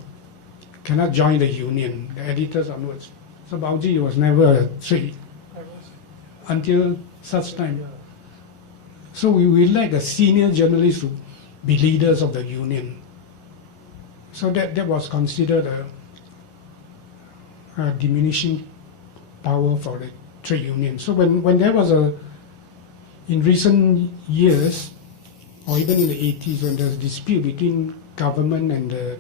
cannot join the union, the editors onwards. So Bauji was never a trade until such time. So we lack a senior journalist to be leaders of the union. So that was considered a diminishing power for the trade union. So when there was in recent years, or even in the 80s, when there's a dispute between government and the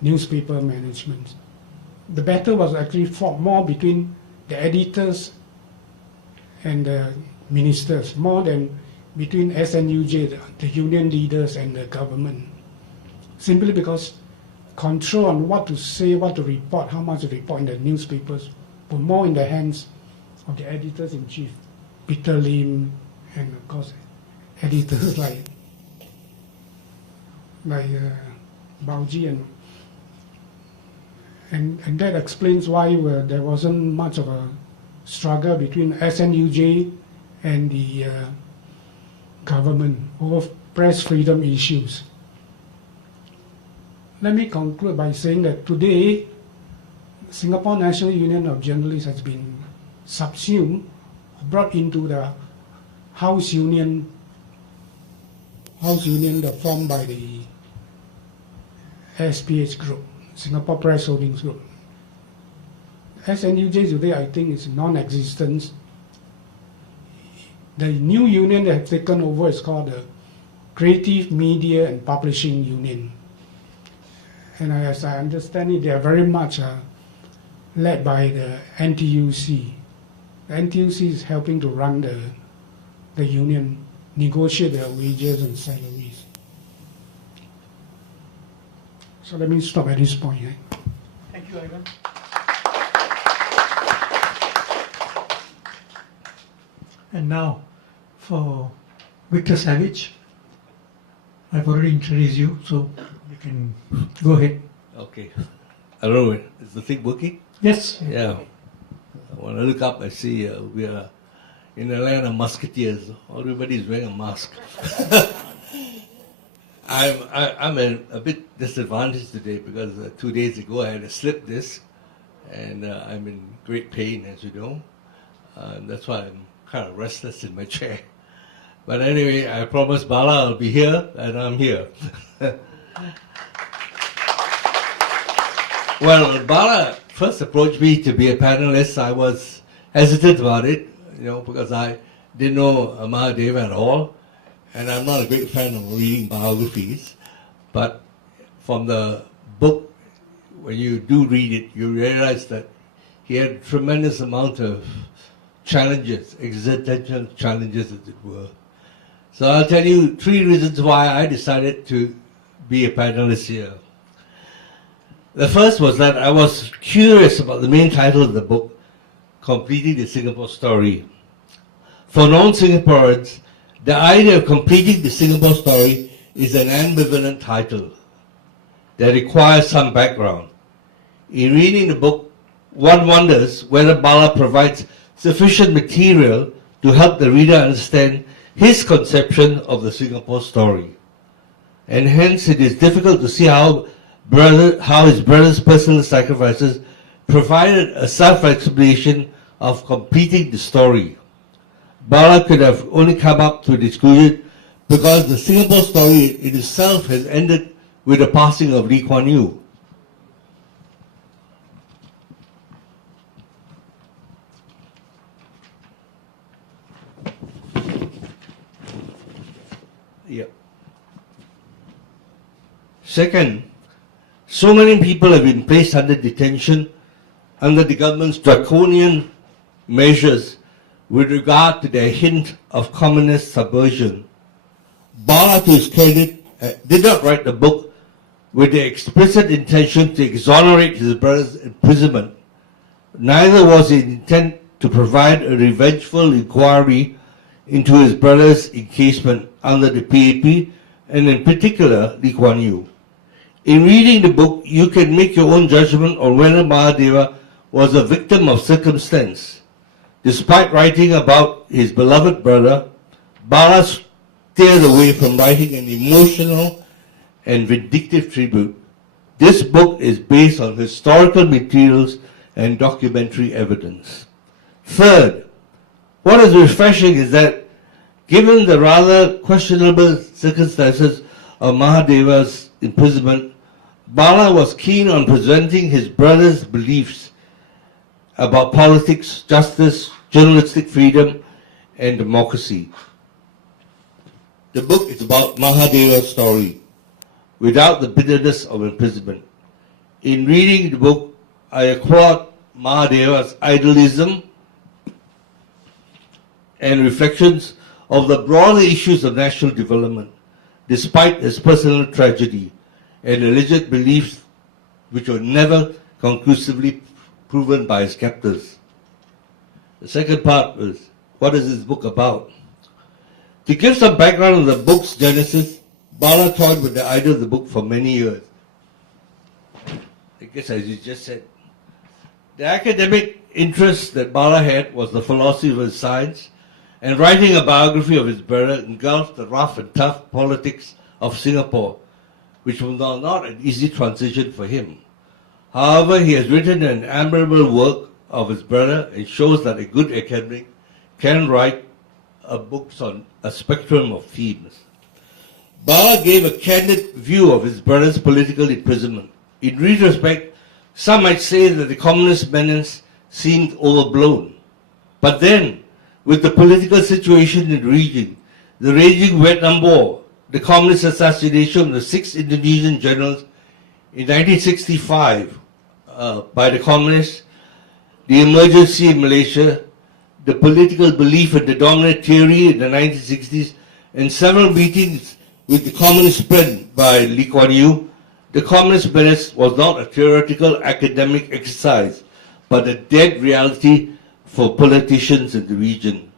newspaper management, the battle was actually fought more between the editors and the ministers, more than between SNUJ, the union leaders, and the government. Simply because control on what to say, what to report, how much to report in the newspapers were more in the hands of the editors-in-chief, Peter Lim, and of course editors like Baoji, and that explains why there wasn't much of a struggle between SNUJ and the government over press freedom issues. Let me conclude by saying that today, Singapore National Union of Journalists has been subsumed, brought into the House Union formed by the SPH group, Singapore Press Holdings Group. SNUJ today, I think, is non-existent. The new union that has taken over is called the Creative Media and Publishing Union. And as I understand it, they are very much led by the NTUC. The NTUC is helping to run the union, negotiate their wages and salaries. So let me stop at this point. Thank you, Ivan. And now for Victor Savage. I've already introduced you, so you can go ahead. Okay. I don't know, is the thing working? Yes. Yeah. When I look up, I see we are in the land of musketeers. Everybody is wearing a mask. I'm a bit disadvantaged today because 2 days ago I had a slip disc and I'm in great pain, as you know. That's why I'm kind of restless in my chair. But anyway, I promised Bala I'll be here, and I'm here. Well, Bala first approached me to be a panelist. I was hesitant about it, because I didn't know Mahadeva at all, and I'm not a great fan of reading biographies. But from the book, when you do read it, you realize that he had a tremendous amount of challenges, existential challenges, as it were. So I'll tell you 3 reasons why I decided to be a panelist here. The first was that I was curious about the main title of the book, Completing the Singapore Story. For non-Singaporeans, the idea of completing the Singapore story is an ambivalent title that requires some background. In reading the book, one wonders whether Bala provides sufficient material to help the reader understand his conception of the Singapore story. And hence it is difficult to see how his brother's personal sacrifices provided a self-explanation of completing the story. Bala could have only come up to this conclusion because the Singapore story in itself has ended with the passing of Lee Kuan Yew. Yeah. Second, so many people have been placed under detention under the government's draconian measures with regard to their hint of communist subversion. Bala, to his credit, did not write the book with the explicit intention to exonerate his brother's imprisonment. Neither was it intent to provide a revengeful inquiry into his brother's encasement under the PAP, and in particular, Lee Kuan Yew. In reading the book, you can make your own judgment on whether Mahadeva was a victim of circumstance. Despite writing about his beloved brother, Bala steered away from writing an emotional and vindictive tribute. This book is based on historical materials and documentary evidence. Third, what is refreshing is that given the rather questionable circumstances of Mahadeva's imprisonment, Bala was keen on presenting his brother's beliefs about politics, justice, journalistic freedom, and democracy. The book is about Mahadeva's story, without the bitterness of imprisonment. In reading the book, I applaud Mahadeva's idealism and reflections of the broader issues of national development, despite his personal tragedy and alleged beliefs which were never conclusively proven by his captors. The second part was, what is this book about? To give some background on the book's genesis, Bala toyed with the idea of the book for many years. I guess as you just said, the academic interest that Bala had was the philosophy of his science, and writing a biography of his brother engulfed the rough and tough politics of Singapore, which was not an easy transition for him. However, he has written an admirable work of his brother and shows that a good academic can write books on a spectrum of themes. Bala gave a candid view of his brother's political imprisonment. In retrospect, some might say that the communist menace seemed overblown. But then, with the political situation in the region, the raging Vietnam War, the communist assassination of the 6 Indonesian generals in 1965 by the communists, the emergency in Malaysia, the political belief in the dominant theory in the 1960s, and several meetings with the communist friend by Lee Kuan Yew, the communist menace was not a theoretical academic exercise, but a dead reality for politicians in the region.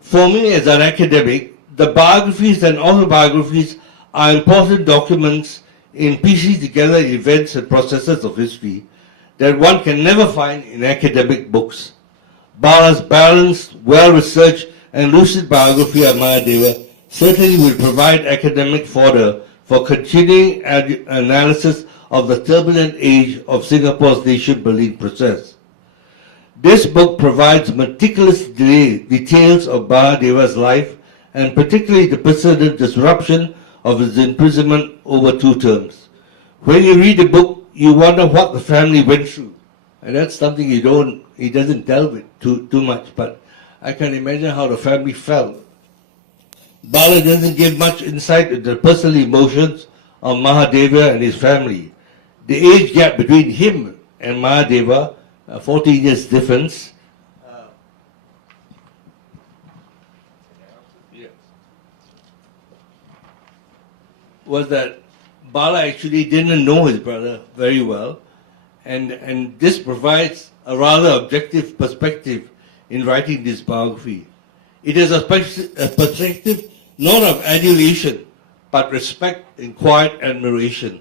For me as an academic, the biographies and autobiographies are important documents in piecing together events and processes of history that one can never find in academic books. Bala's balanced, well-researched and lucid biography of Mahadeva certainly will provide academic fodder for continuing analysis of the turbulent age of Singapore's nation-building process. This book provides meticulous details of Mahadeva's life and particularly the persistent disruption of his imprisonment over 2 terms. When you read the book, you wonder what the family went through. And that's something he doesn't delve into too much, but I can imagine how the family felt. Bala doesn't give much insight into the personal emotions of Mahadeva and his family. The age gap between him and Mahadeva, 14 years difference, was that Bala actually didn't know his brother very well, and this provides a rather objective perspective in writing this biography. It is a perspective not of adulation, but respect and quiet admiration.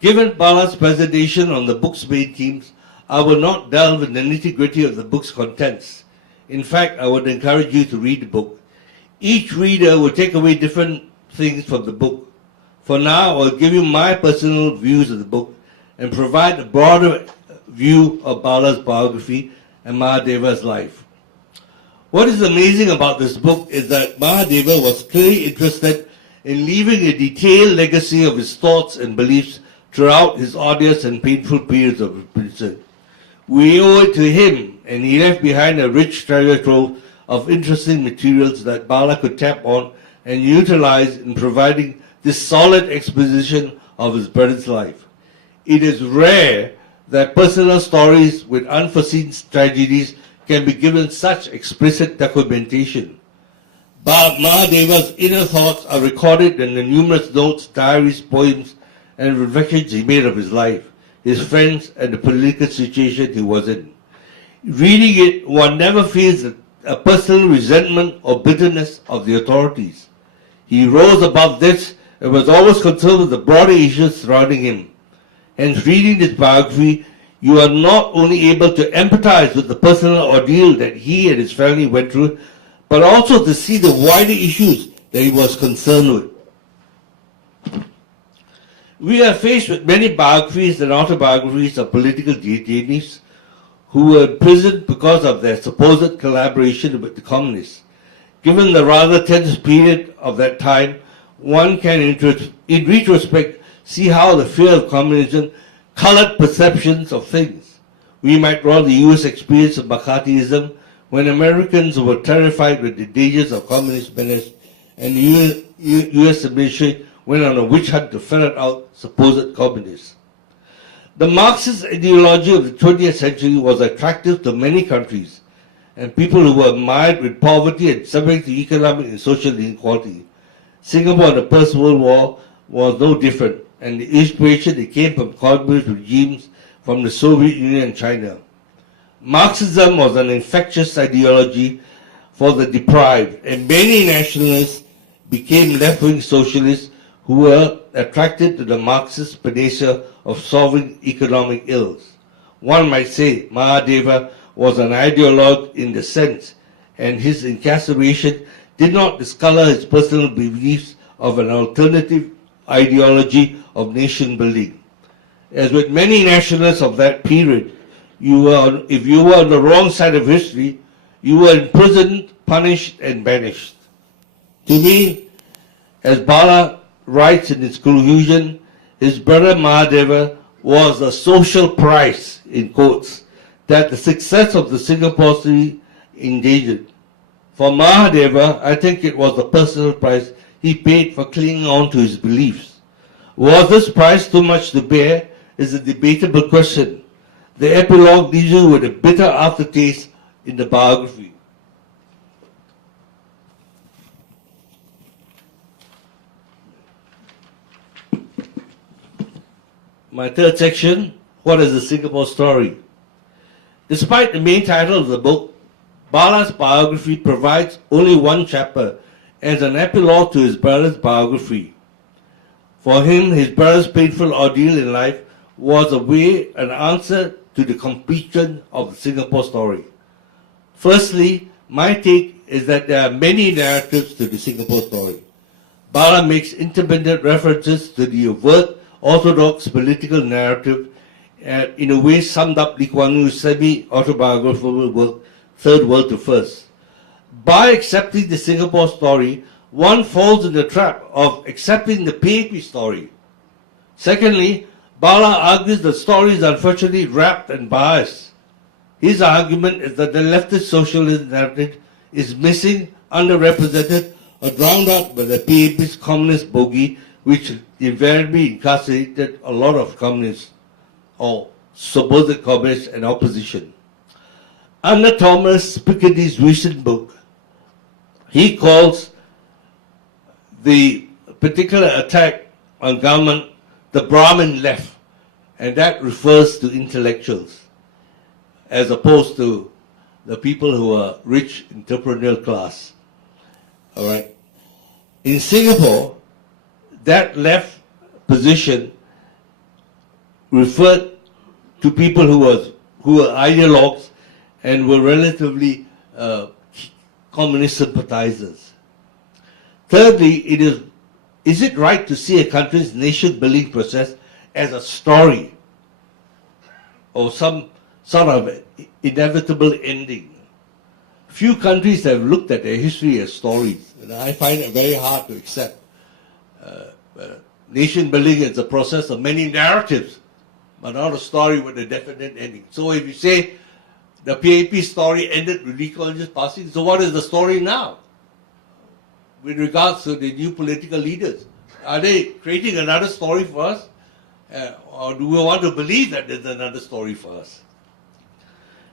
Given Bala's presentation on the book's main themes, I will not delve in the nitty-gritty of the book's contents. In fact, I would encourage you to read the book. Each reader will take away different things from the book. For now, I'll give you my personal views of the book and provide a broader view of Bala's biography and Mahadeva's life. What is amazing about this book is that Mahadeva was clearly interested in leaving a detailed legacy of his thoughts and beliefs throughout his arduous and painful periods of imprisonment. We owe it to him, and he left behind a rich treasure trove of interesting materials that Bala could tap on and utilize in providing this solid exposition of his brother's life. It is rare that personal stories with unforeseen tragedies can be given such explicit documentation. Mahadeva's inner thoughts are recorded in the numerous notes, diaries, poems, and reflections he made of his life, his friends, and the political situation he was in. Reading it, one never feels a personal resentment or bitterness of the authorities. He rose above this and was always concerned with the broader issues surrounding him. Hence, reading this biography, you are not only able to empathize with the personal ordeal that he and his family went through, but also to see the wider issues that he was concerned with. We are faced with many biographies and autobiographies of political detainees who were imprisoned because of their supposed collaboration with the communists. Given the rather tense period of that time, one can, in retrospect, see how the fear of communism colored perceptions of things. We might draw the US experience of McCarthyism when Americans were terrified with the dangers of communist menace, and the US administration went on a witch hunt to ferret out supposed communists. The Marxist ideology of the 20th century was attractive to many countries, and people who were mired with poverty and subject to economic and social inequality. Singapore in the First World War was no different, and the inspiration that came from communist regimes from the Soviet Union and China. Marxism was an infectious ideology for the deprived, and many nationalists became left-wing socialists who were attracted to the Marxist panacea of solving economic ills. One might say Mahadeva was an ideologue in the sense, and his incarceration did not discolor his personal beliefs of an alternative ideology of nation building. As with many nationalists of that period, if you were on the wrong side of history, you were imprisoned, punished, and banished. To me, as Bala writes in his conclusion, his brother Mahadeva was a social price, in quotes, that the success of the Singapore city endangered. For Mahadeva, I think it was the personal price he paid for clinging on to his beliefs. Was this price too much to bear is a debatable question. The epilogue leaves you with a bitter aftertaste in the biography. My third section, what is the Singapore story? Despite the main title of the book, Bala's biography provides only one chapter as an epilogue to his brother's biography. For him, his brother's painful ordeal in life was an answer to the completion of the Singapore story. Firstly, my take is that there are many narratives to the Singapore story. Bala makes intermittent references to the overt orthodox political narrative in a way summed up Lee Kuan Yew's semi-autobiographical work, Third World to First. By accepting the Singapore story, one falls in the trap of accepting the PAP story. Secondly, Bala argues the story is unfortunately wrapped and biased. His argument is that the leftist socialist narrative is missing, underrepresented, or drowned out by the PAP's communist bogey, which invariably incarcerated a lot of communists or supposed communists and opposition. Under Thomas Piketty's recent book, he calls the particular attack on government the Brahmin left, and that refers to intellectuals as opposed to the people who are rich entrepreneurial class. All right. In Singapore, that left position referred to people who were ideologues and were relatively communist sympathizers. Thirdly, is it right to see a country's nation-building process as a story or some sort of inevitable ending? Few countries have looked at their history as stories, and I find it very hard to accept. Nation-building is a process of many narratives, but not a story with a definite ending. So if you say the PAP story ended with Lee Kuan Yew's passing, so what is the story now with regards to the new political leaders? Are they creating another story for us? Or do we want to believe that there's another story for us?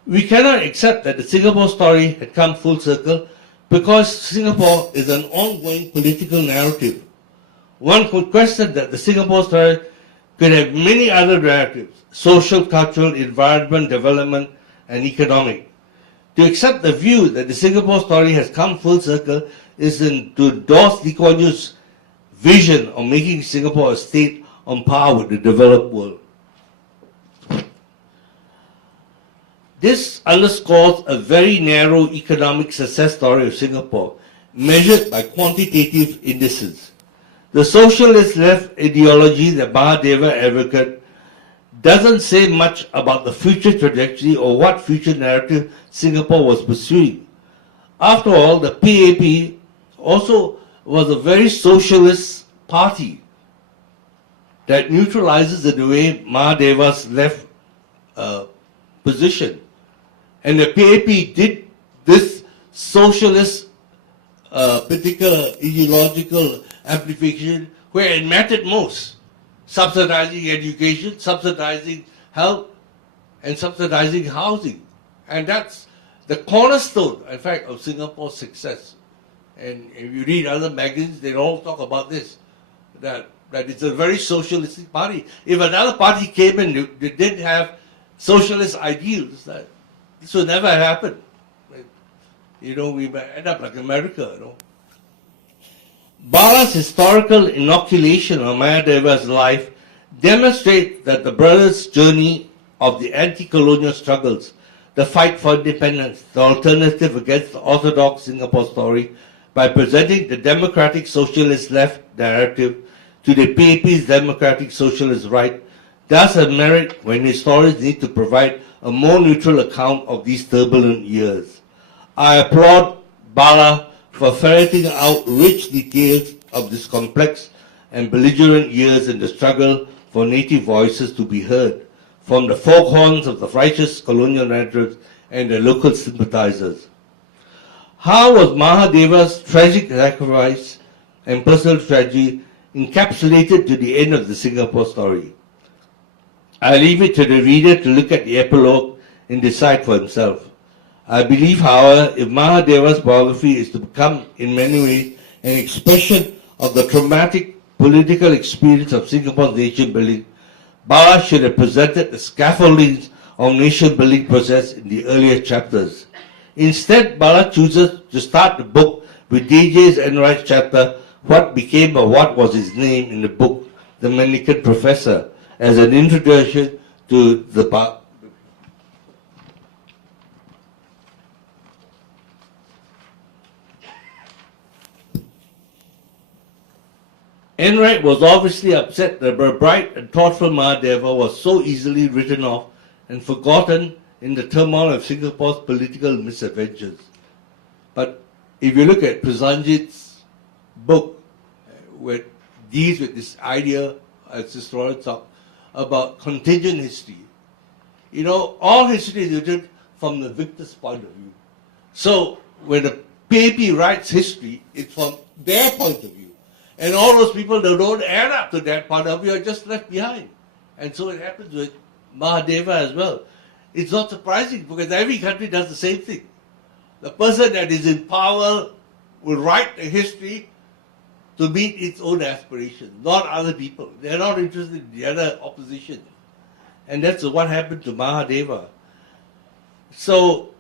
We cannot accept that the Singapore story had come full circle because Singapore is an ongoing political narrative. One could question that the Singapore story could have many other narratives: social, cultural, environment, development, and economic. To accept the view that the Singapore story has come full circle is to endorse Lee Kuan Yew's vision of making Singapore a state on par with the developed world. This underscores a very narrow economic success story of Singapore, measured by quantitative indices. The socialist left ideology that Mahadeva advocated doesn't say much about the future trajectory or what future narrative Singapore was pursuing. After all, the PAP also was a very socialist party that neutralizes in a way Mahadeva's left position. And the PAP did this socialist particular ideological amplification where it mattered most: subsidizing education, subsidizing health, and subsidizing housing. And that's the cornerstone, in fact, of Singapore's success. And if you read other magazines, they all talk about this, that it's a very socialistic party. If another party came and they didn't have socialist ideals, this will never happen. You know, we might end up like America, you know. Bala's historical inoculation on Mahadeva's life demonstrates that the brothers' journey of the anti-colonial struggles, the fight for independence, the alternative against the orthodox Singapore story, by presenting the democratic socialist left narrative to the PAP's democratic socialist right, does have merit when historians need to provide a more neutral account of these turbulent years. I applaud Bala for ferreting out rich details of this complex and belligerent years in the struggle for native voices to be heard from the foghorns of the righteous colonial narratives and their local sympathizers. How was Mahadeva's tragic sacrifice and personal tragedy encapsulated to the end of the Singapore story? I leave it to the reader to look at the epilogue and decide for himself. I believe, however, if Mahadeva's biography is to become, in many ways, an expression of the traumatic political experience of Singapore's nation building, Bala should have presented the scaffoldings of nation building process in the earlier chapters. Instead, Bala chooses to start the book with DJ's Enright's chapter, What Became or What Was His Name, in the book, The Mendicant Professor, as an introduction to the Enright was obviously upset that the bright and thoughtful Mahadeva was so easily written off and forgotten in the turmoil of Singapore's political misadventures. But if you look at Prasanjit's book, which deals with this idea, as historians talk, about contingent history, you know, all history is written from the victor's point of view. So when the PAP writes history, it's from their point of view. And all those people that don't add up to that point of view are just left behind. And so it happens with Mahadeva as well. It's not surprising because every country does the same thing. The person that is in power will write a history to meet its own aspirations, not other people. They're not interested in the other opposition. And that's what happened to Mahadeva. So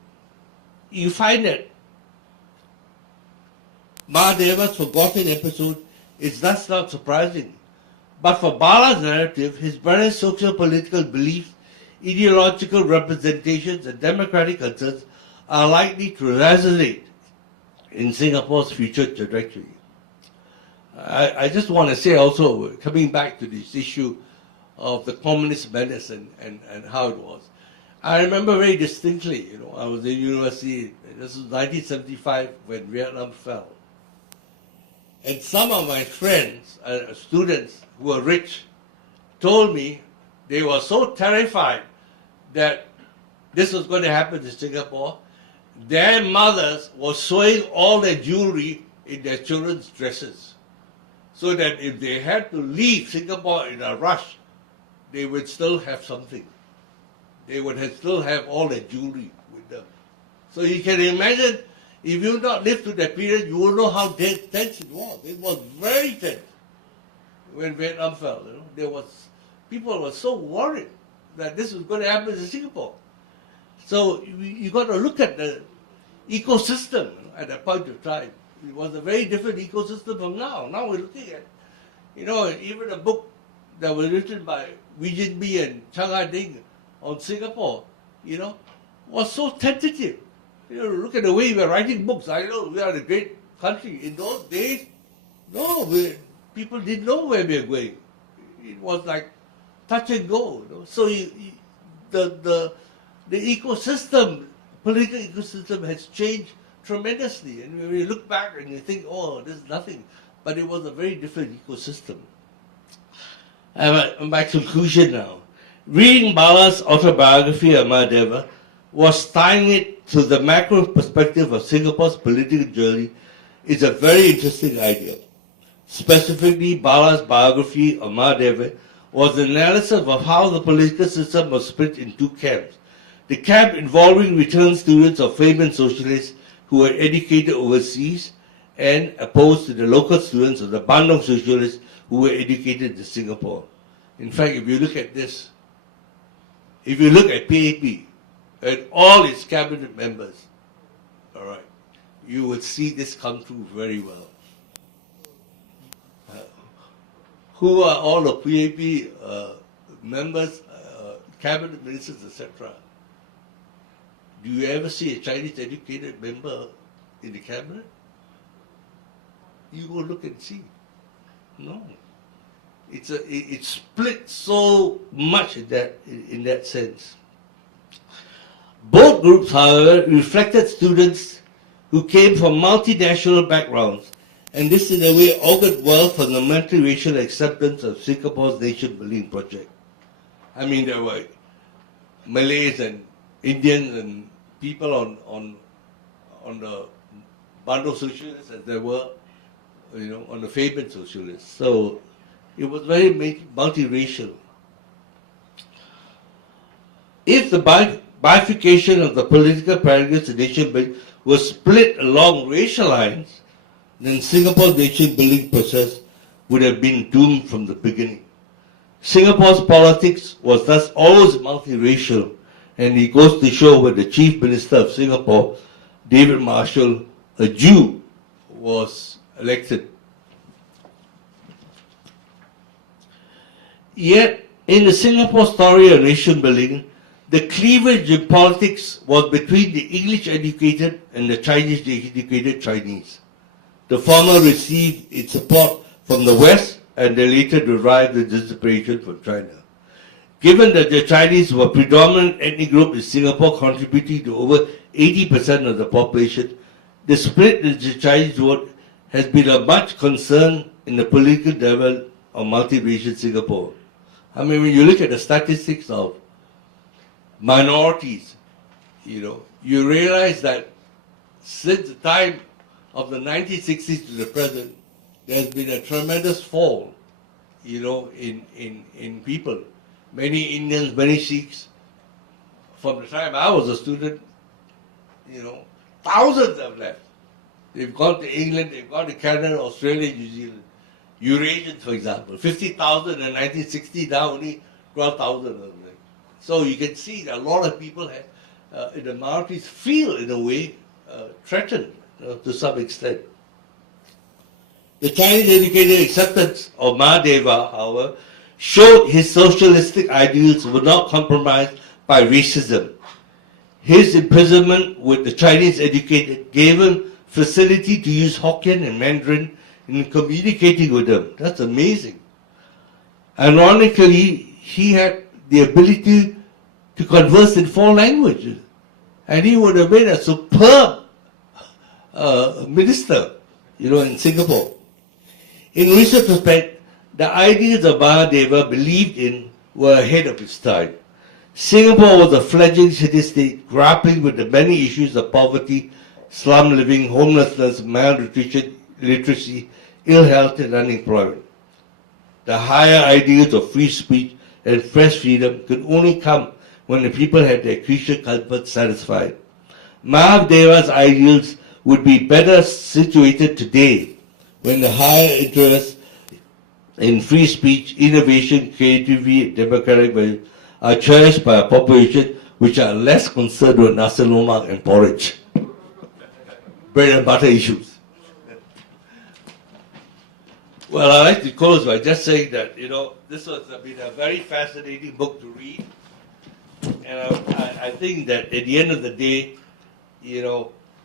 you find that Mahadeva's forgotten episode is thus not surprising. But for Bala's narrative, his brother's socio-political beliefs, ideological representations, and democratic concerns are likely to resonate in Singapore's future trajectory. I just want to say also, coming back to this issue of the communist menace and how it was. I remember very distinctly, you know, I was in university, this was 1975 when Vietnam fell. And some of my friends, students who were rich, told me they were so terrified that this was going to happen in Singapore, their mothers were sewing all their jewelry in their children's dresses. So that if they had to leave Singapore in a rush, they would still have something. They would still have all their jewelry with them. So you can imagine, if you not lived through that period, you will know how tense it was. It was very tense when Vietnam fell. You know, people were so worried that this was going to happen in Singapore. So you got to look at the ecosystem at that point of time. It was a very different ecosystem from now. Now we're looking at, you know, even a book that was written by Wee Jin Bee and Chang Ah Ding on Singapore, you know, was so tentative. You know, look at the way we are writing books. I know we are a great country. In those days, no, people didn't know where we were going. It was like touch and go. You know? So the ecosystem, political ecosystem has changed tremendously. And when you look back and you think, oh, there's nothing. But it was a very different ecosystem. My conclusion now. Reading Bala's autobiography of Mahadeva was tying it to the macro perspective of Singapore's political journey is a very interesting idea. Specifically, Bala's biography of Mahadeva was an analysis of how the political system was split in two camps. The camp involving returned students of famous socialists who were educated overseas and opposed to the local students of the Bandung socialists who were educated in Singapore. In fact, if you look at this, if you look at PAP, and all its cabinet members, all right, you would see this come through very well. Who are all the PAP members, cabinet ministers, etc.? Do you ever see a Chinese educated member in the cabinet? You go look and see. No. It's split so much in that sense. Both groups, however, reflected students who came from multinational backgrounds, and this in a way augured well for the multiracial acceptance of Singapore's nation-building project. I mean, there were Malays and Indians and people on the Bandar socialists as there were, on the Fabian socialists. So it was very multiracial. If the bifurcation of the political paradigms of nation building was split along racial lines, then Singapore's nation building process would have been doomed from the beginning. Singapore's politics was thus always multiracial, and it goes to show when the Chief Minister of Singapore, David Marshall, a Jew, was elected. Yet, in the Singapore story of nation building, the cleavage in politics was between the English-educated and the Chinese-educated Chinese. The former received its support from the West, and they later derived the inspiration from China. Given that the Chinese were predominant ethnic group in Singapore, contributing to over 80% of the population, the split in the Chinese vote has been of much concern in the political development of multiracial Singapore. I mean, when you look at the statistics of minorities, you realize that since the time of the 1960s to the present, there's been a tremendous fall, in people. Many Indians, many Sikhs. From the time I was a student, thousands have left. They've gone to England, they've gone to Canada, Australia, New Zealand. Eurasians, for example, 50,000 in 1960, now only 12,000. So you can see that a lot of people in the minorities feel, in a way, threatened to some extent. The Chinese educated acceptance of Mahadeva, however, showed his socialistic ideals were not compromised by racism. His imprisonment with the Chinese educated gave him facility to use Hokkien and Mandarin in communicating with them. That's amazing. Ironically, he had the ability to converse in 4 languages, and he would have been a superb minister, in Singapore. In retrospect, the ideas of Mahadeva believed in were ahead of its time. Singapore was a fledgling city-state grappling with the many issues of poverty, slum living, homelessness, malnutrition, illiteracy, ill health, and unemployment. The higher ideals of free speech and press freedom could only come when the people had their creature comforts satisfied. Mahadeva's ideals would be better situated today when the higher interests in free speech, innovation, creativity, and democratic values are cherished by a population which are less concerned with nasi lemak and porridge, bread and butter issues. Well, I'd like to close by just saying that, this has been a very fascinating book to read. And I think that at the end of the day,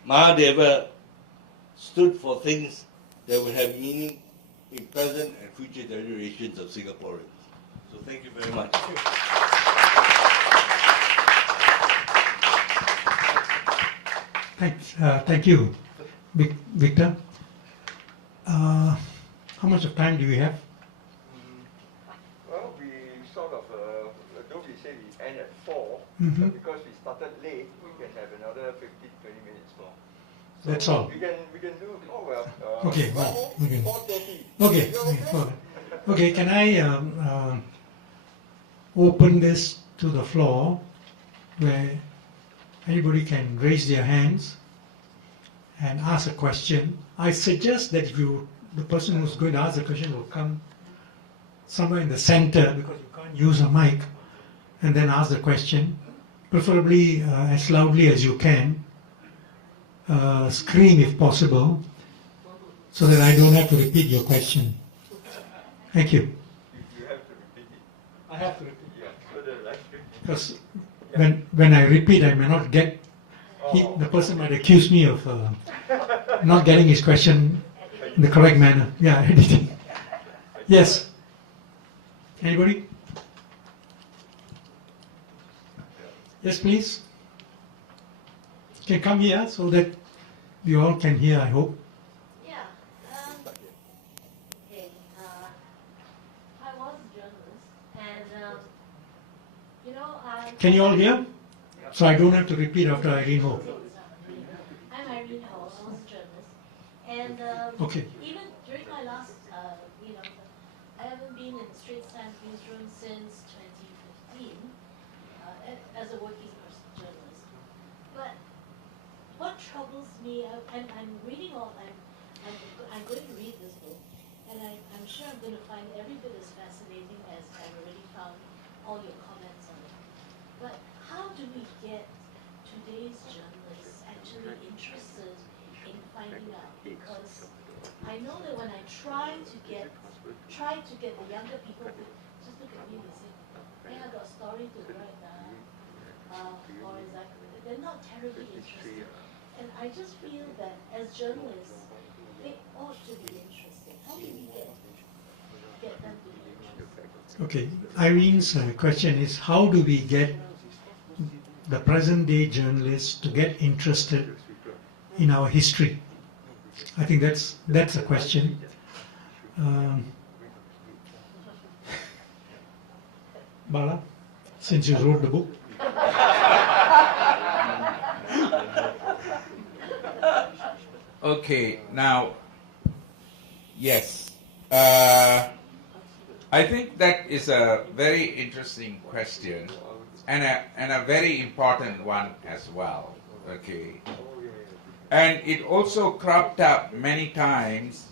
Mahadeva stood for things that would have meaning in present and future generations of Singaporeans. So thank you very much. Thank you, Victor. How much of time do we have? Well, we sort of, though we say we end at 4, Mhm. because we started late, we can have another 15, 20 minutes more. So That's all. We can do, Okay, well, okay. 4:30. Okay, okay. Can I open this to the floor where anybody can raise their hands and ask a question? I suggest that the person who's going to ask the question will come somewhere in the center, because you can't use a mic, and then ask the question preferably as loudly as you can, scream if possible, so that I don't have to repeat your question. Thank you. If you have to repeat it. I have to repeat. Yeah, so the live stream. Because when I repeat, I may not get, the person might accuse me of not getting his question in the correct manner. Yeah, editing. Yes. Anybody? Yes, please. Can come here so that we all can hear, I hope. Yeah. Okay. I was a journalist, and I. Can you all hear? So I don't have to repeat after Irene Ho. I'm Irene Ho. I was a journalist, and Okay. even during my last, I haven't been in the Straits Times newsroom since 2015 as a working journalist. But what troubles me, I'm reading all, I'm going to read this book, and I'm sure I'm going to find every bit as fascinating as I've already found all your comments on it. But how do we get today's journalists actually interested in finding out? Because I know that when I try to get the younger people to just look at me and say, hey, I've got a story to write now, or is that, they're not terribly interested. And I just feel that as journalists, they ought to be interested. How do we get them to be interested? Okay. Irene's question is, how do we get the present day journalists to get interested in our history? I think that's a question. Bala, since you wrote the book. Okay, now, yes. I think that is a very interesting question and a very important one as well. Okay. And it also cropped up many times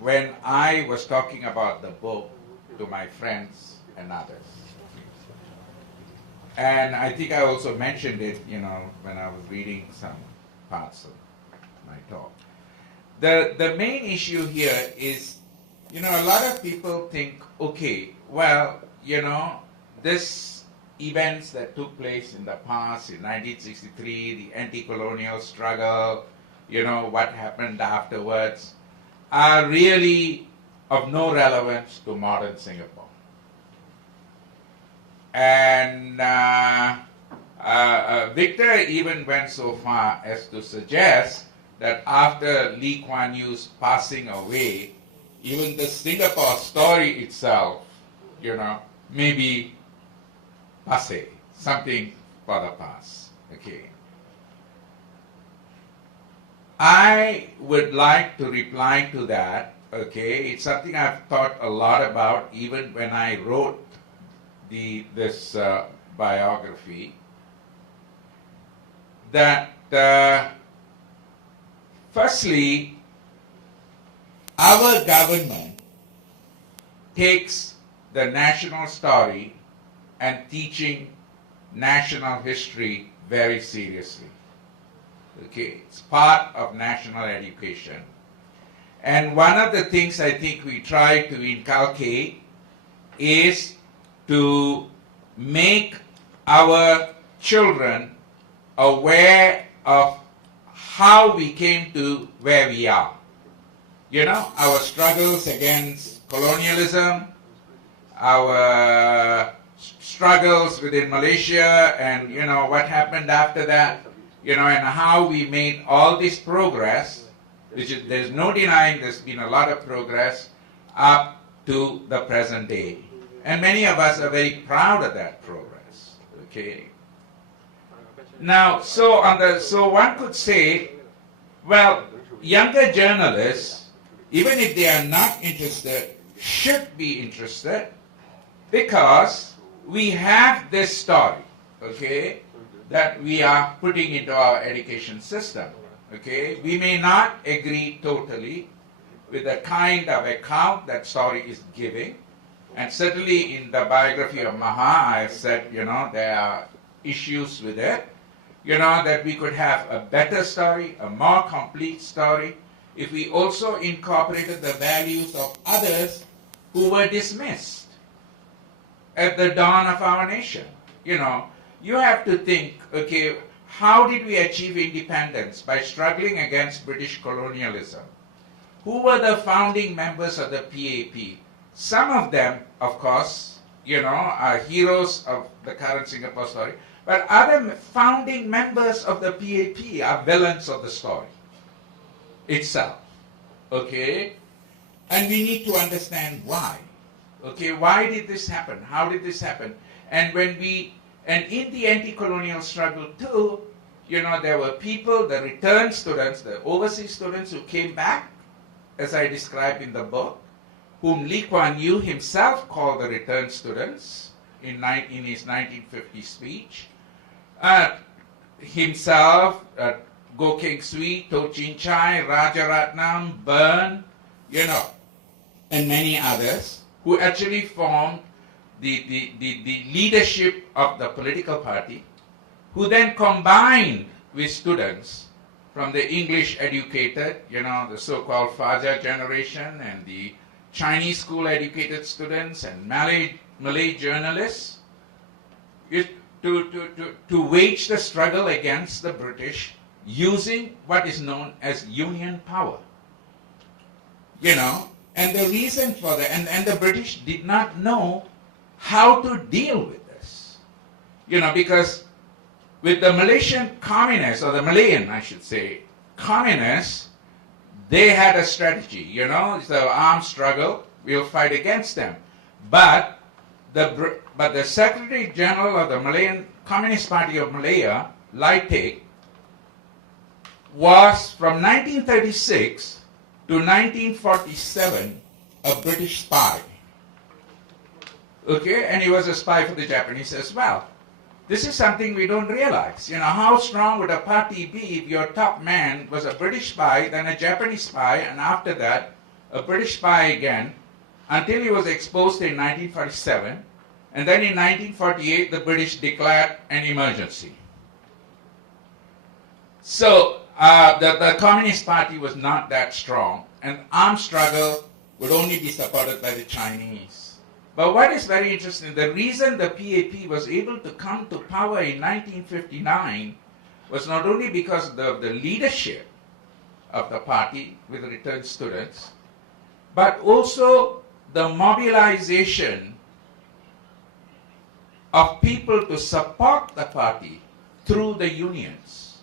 when I was talking about the book to my friends and others. And I think I also mentioned it, when I was reading some parts of my talk. The main issue here is, a lot of people think, okay, well, this events that took place in the past, in 1963, the anti-colonial struggle, what happened afterwards, are really of no relevance to modern Singapore. And Victor even went so far as to suggest that after Lee Kuan Yew's passing away, even the Singapore story itself, may be passé, something for the past. Okay. I would like to reply to that. Okay, it's something I've thought a lot about even when I wrote this biography. That firstly, our government takes the national story and teaching national history very seriously. Okay, it's part of national education. And one of the things I think we try to inculcate is to make our children aware of how we came to where we are. Our struggles against colonialism, our struggles within Malaysia, and what happened after that, and how we made all this progress, there's no denying there's been a lot of progress up to the present day. And many of us are very proud of that progress. Okay. Now, so one could say, well, younger journalists, even if they are not interested, should be interested, because we have this story, okay, that we are putting into our education system. Okay, we may not agree totally with the kind of account that story is giving, and certainly in the biography of Maha, I have said, there are issues with it. You know, that we could have a better story, a more complete story, if we also incorporated the values of others who were dismissed at the dawn of our nation. You know, you have to think, okay, how did we achieve independence? By struggling against British colonialism. Who were the founding members of the PAP? Some of them, of course, you know, are heroes of the current Singapore story, but other founding members of the PAP are villains of the story itself. Okay? And we need to understand why. Okay, why did this happen? How did this happen? And in the anti-colonial struggle too, you know, there were people, the returned students, the overseas students who came back, as I described in the book, whom Lee Kuan Yew himself called the returned students in his 1950 speech. Himself, Goh Keng Swee, Toh Chin Chai, Rajaratnam, Byrne, you know, and many others, who actually formed the leadership of the political party, who then combined with students from the English educated, you know, the so-called Fajar generation, and the Chinese school educated students and Malay journalists, to wage the struggle against the British using what is known as union power. You know, and the reason for that, and the British did not know how to deal with this. You know, because with the Malaysian communists, or the Malayan, I should say, communists, they had a strategy, you know, it's the armed struggle, we'll fight against them. But the Secretary General of the Malayan Communist Party of Malaya, Lai Tek, was from 1936 to 1947 a British spy. Okay, and he was a spy for the Japanese as well. This is something we don't realize. You know, how strong would a party be if your top man was a British spy, then a Japanese spy, and after that, a British spy again, until he was exposed in 1947, and then in 1948, the British declared an emergency. So, the Communist Party was not that strong, and armed struggle would only be supported by the Chinese. But what is very interesting, the reason the PAP was able to come to power in 1959 was not only because of the leadership of the party with returned students, but also the mobilization of people to support the party through the unions,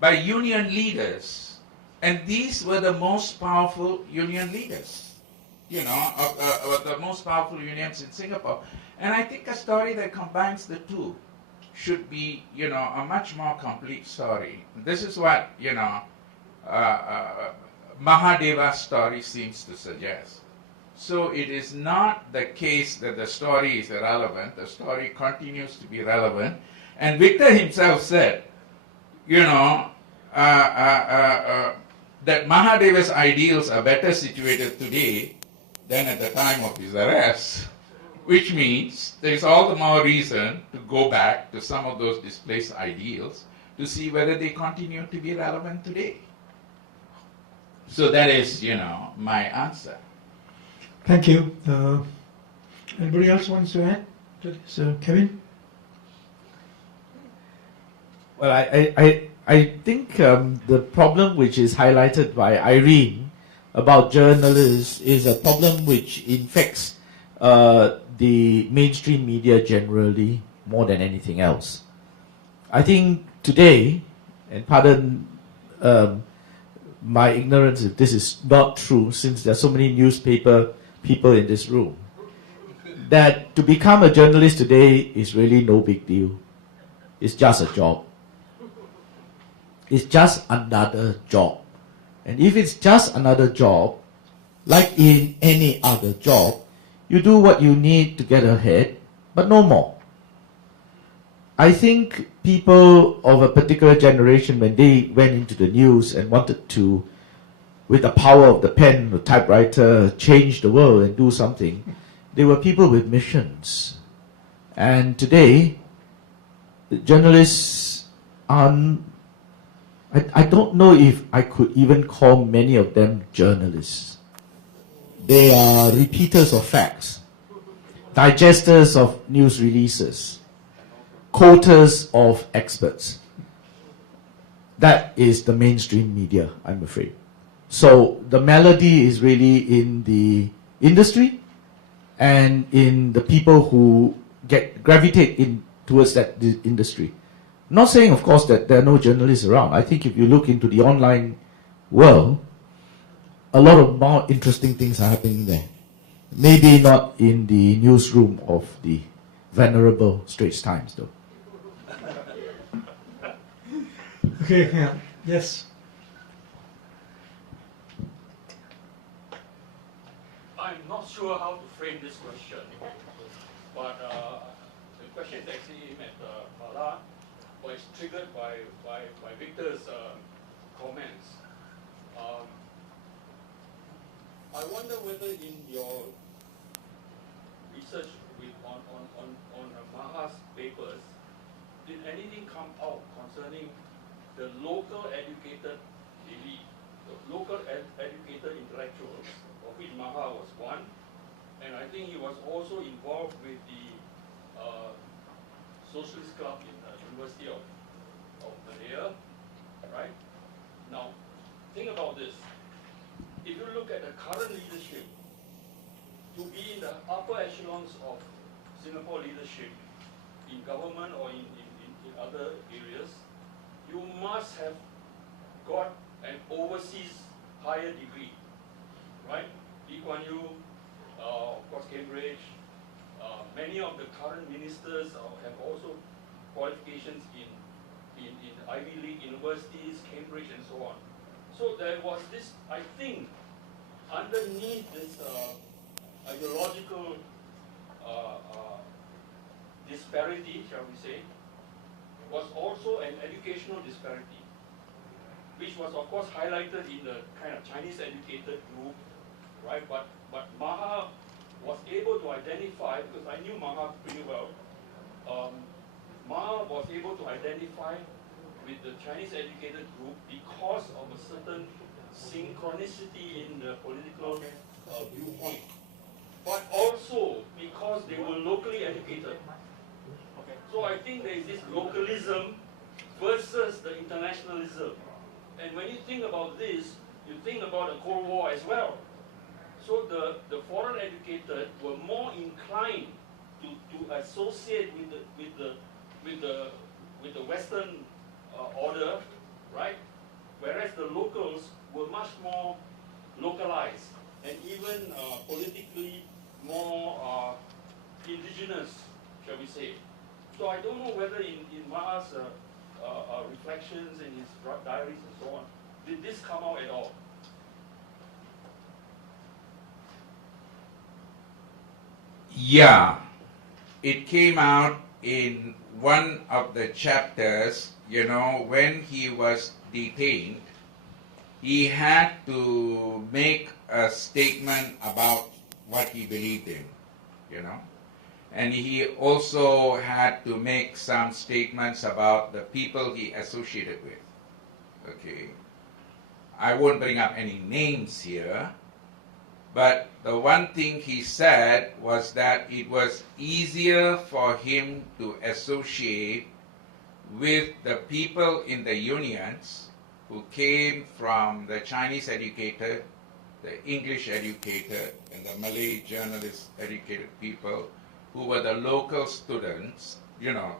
by union leaders. And these were the most powerful union leaders, you know, of the most powerful unions in Singapore. And I think a story that combines the two should be, you know, a much more complete story. This is what, you know, Mahadeva's story seems to suggest. So it is not the case that the story is irrelevant. The story continues to be relevant. And Victor himself said, you know, that Mahadeva's ideals are better situated today than at the time of his arrest, which means there is all the more reason to go back to some of those displaced ideals to see whether they continue to be relevant today. So that is, you know, my answer. Thank you. Anybody else wants to add to this? Kevin? Well, I think the problem which is highlighted by Irene about journalists is a problem which infects the mainstream media generally more than anything else. I think today, and pardon my ignorance if this is not true, since there are so many newspaper people in this room, that to become a journalist today is really no big deal. It's just a job. It's just another job. And if it's just another job, like in any other job, you do what you need to get ahead, but no more. I think people of a particular generation, when they went into the news and wanted to, with the power of the pen or typewriter, change the world and do something, they were people with missions. And today, journalists aren't, I don't know if I could even call many of them journalists. They are repeaters of facts, digesters of news releases, quoters of experts. That is the mainstream media, I'm afraid. So the melody is really in the industry and in the people who gravitate in towards that industry. Not saying, of course, that there are no journalists around. I think if you look into the online world, a lot of more interesting things are happening there. Maybe not in the newsroom of the venerable Straits Times, though. Okay, yeah, yes. I'm not sure how to frame this question, but the question is actually aimed at Mala, but it's triggered by Victor's comments. I wonder whether in your research on Maha's papers, did anything come out concerning the local educated elite, the local educated intellectuals, of which Maha was one, and I think he was also involved with the Socialist Club in the University of Malaya, right? Now, think about this. If you look at the current leadership, to be in the upper echelons of Singapore leadership, in government or in other areas, you must have got an overseas higher degree, right? Lee Kuan Yew, of course Cambridge, many of the current ministers have also qualifications in Ivy League universities, Cambridge and so on. So there was this, I think, underneath this ideological disparity, shall we say, was also an educational disparity, which was of course highlighted in the kind of Chinese educated group, right? But Maha was able to identify, because I knew Maha pretty well, Maha was able to identify with the Chinese educated group because of a certain synchronicity in the political viewpoint, but also because they were locally educated. So I think there is this localism versus the internationalism. And when you think about this, you think about the Cold War as well. So the foreign educated were more inclined to associate with the Western order, right? Whereas the locals were much more localized and even politically more indigenous, shall we say. So I don't know whether in Maha's reflections in his diaries and so on, did this come out at all? Yeah, it came out in one of the chapters. You know, when he was detained, he had to make a statement about what he believed in, you know. And he also had to make some statements about the people he associated with. Okay. I won't bring up any names here, but the one thing he said was that it was easier for him to associate with the people in the unions who came from the Chinese educated, the English educated, and the Malay journalist educated people who were the local students. You know,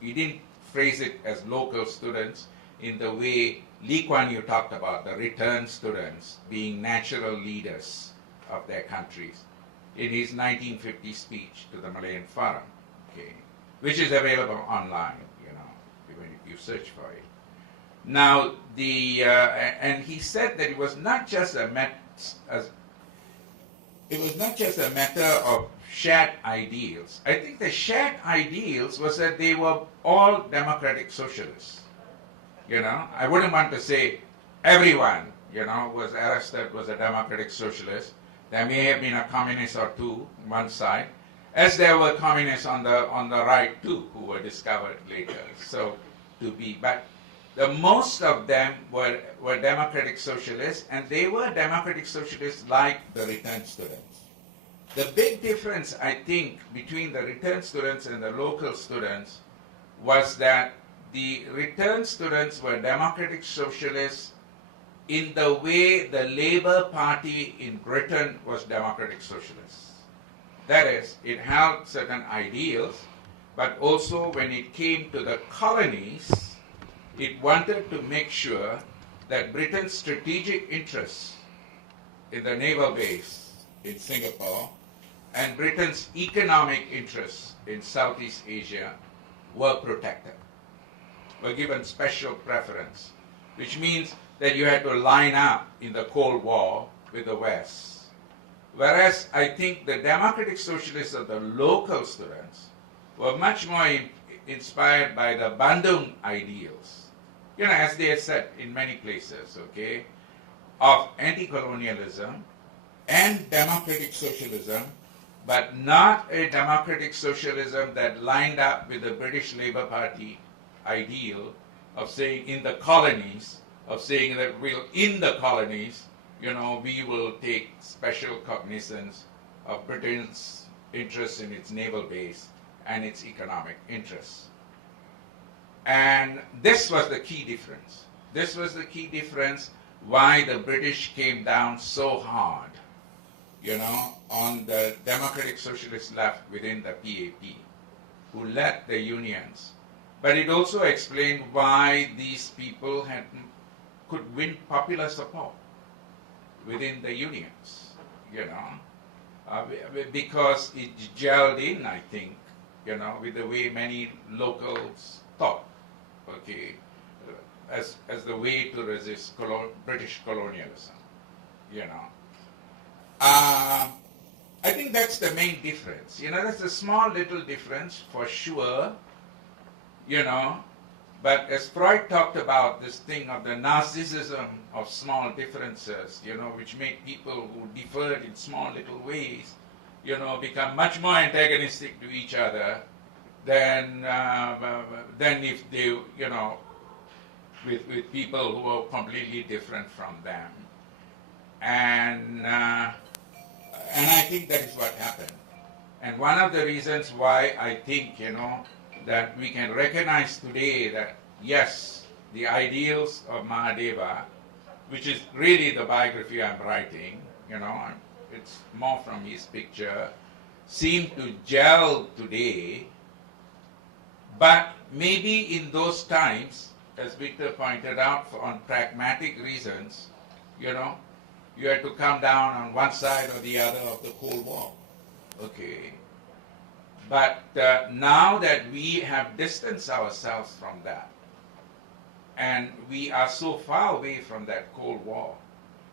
he didn't phrase it as local students in the way Lee Kuan Yew talked about the returned students being natural leaders of their countries in his 1950 speech to the Malayan Forum, okay, which is available online, you know, even if you search for it. Now, and he said that it was not just a matter of shared ideals. I think the shared ideals was that they were all democratic socialists. You know, I wouldn't want to say everyone, you know, was arrested was a democratic socialist. There may have been a communist or two on one side, as there were communists on the right too, who were discovered later. So but most of them were democratic socialists, and they were democratic socialists like the return students. The big difference, I think, between the return students and the local students was that the return students were democratic socialists in the way the Labour Party in Britain was democratic socialists. That is, it held certain ideals, but also when it came to the colonies, it wanted to make sure that Britain's strategic interests in the naval base in Singapore and Britain's economic interests in Southeast Asia were protected, were given special preference, which means that you had to line up in the Cold War with the West. Whereas I think the democratic socialists of the local students were much more inspired by the Bandung ideals, as they had said in many places, okay, of anti-colonialism and democratic socialism, but not a democratic socialism that lined up with the British Labour Party ideal of saying in the colonies, of saying that in the colonies, we will take special cognizance of Britain's interests in its naval base and its economic interests. And this was the key difference. This was the key difference why the British came down so hard, on the democratic socialist left within the PAP, who led the unions. But it also explained why these people could win popular support within the unions, because it gelled in, I think, with the way many locals thought, okay, as the way to resist British colonialism, I think that's the main difference. That's a small little difference for sure, but as Freud talked about this thing of the narcissism of small differences, which made people who differed in small little ways, become much more antagonistic to each other than if they, with people who are completely different from them. And I think that is what happened. And one of the reasons why I think, that we can recognize today that, yes, the ideals of Mahadeva, which is really the biography I'm writing, it's more from his picture, seem to gel today, but maybe in those times, as Victor pointed out, on pragmatic reasons, you had to come down on one side or the other of the Cold War. Okay. But now that we have distanced ourselves from that, and we are so far away from that Cold War,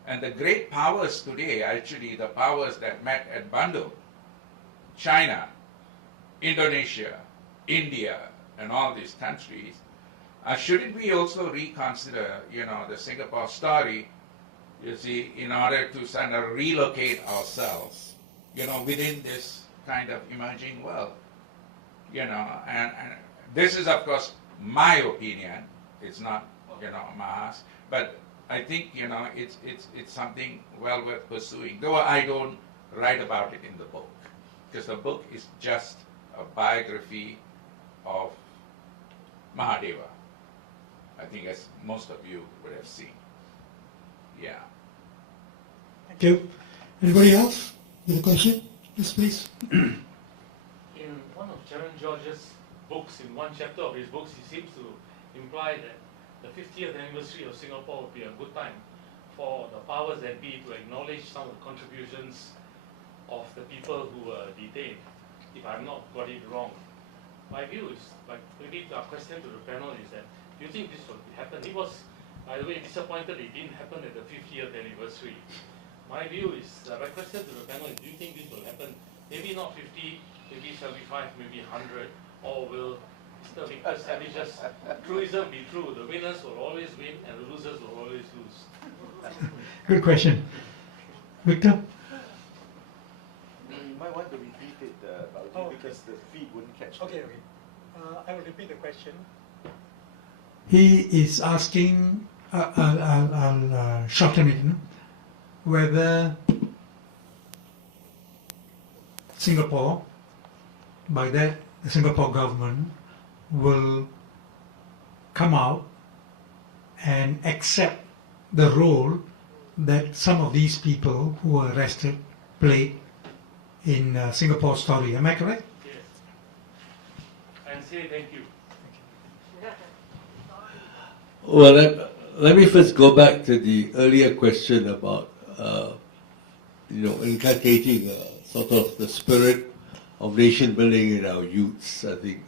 and the great powers today, actually the powers that met at Bandung, China, Indonesia, India, and all these countries, shouldn't we also reconsider, the Singapore story, in order to sort of relocate ourselves, within this kind of emerging world, and this is, of course, my opinion. It's not, Maha's, but I think, it's something well worth pursuing, though I don't write about it in the book, because the book is just a biography of Mahadeva, I think, as most of you would have seen. Yeah. Thank you. Anybody else with a question? Yes, please. In one of Chairman George's books, in one chapter of his books, he seems to imply that the 50th anniversary of Singapore would be a good time for the powers that be to acknowledge some of the contributions of the people who were detained, if I've not got it wrong. My view is, maybe our question to the panel is that, do you think this will happen? He was, by the way, disappointed it didn't happen at the 50th anniversary. My view is, my question to the panel is, do you think this will happen? Maybe not 50, maybe 75, maybe 100, or will Mr. Victor Savage's truism be true? The winners will always win and the losers will always lose. Good question. Victor? You might want to repeat it, because the feed wouldn't catch. Okay. I will repeat the question. He is asking, I'll shorten it, whether Singapore, by that the Singapore government will come out and accept the role that some of these people who were arrested played in Singapore story. Am I correct? Yes. And say thank you. Well, let me first go back to the earlier question about, inculcating sort of the spirit of nation building in our youths. I think,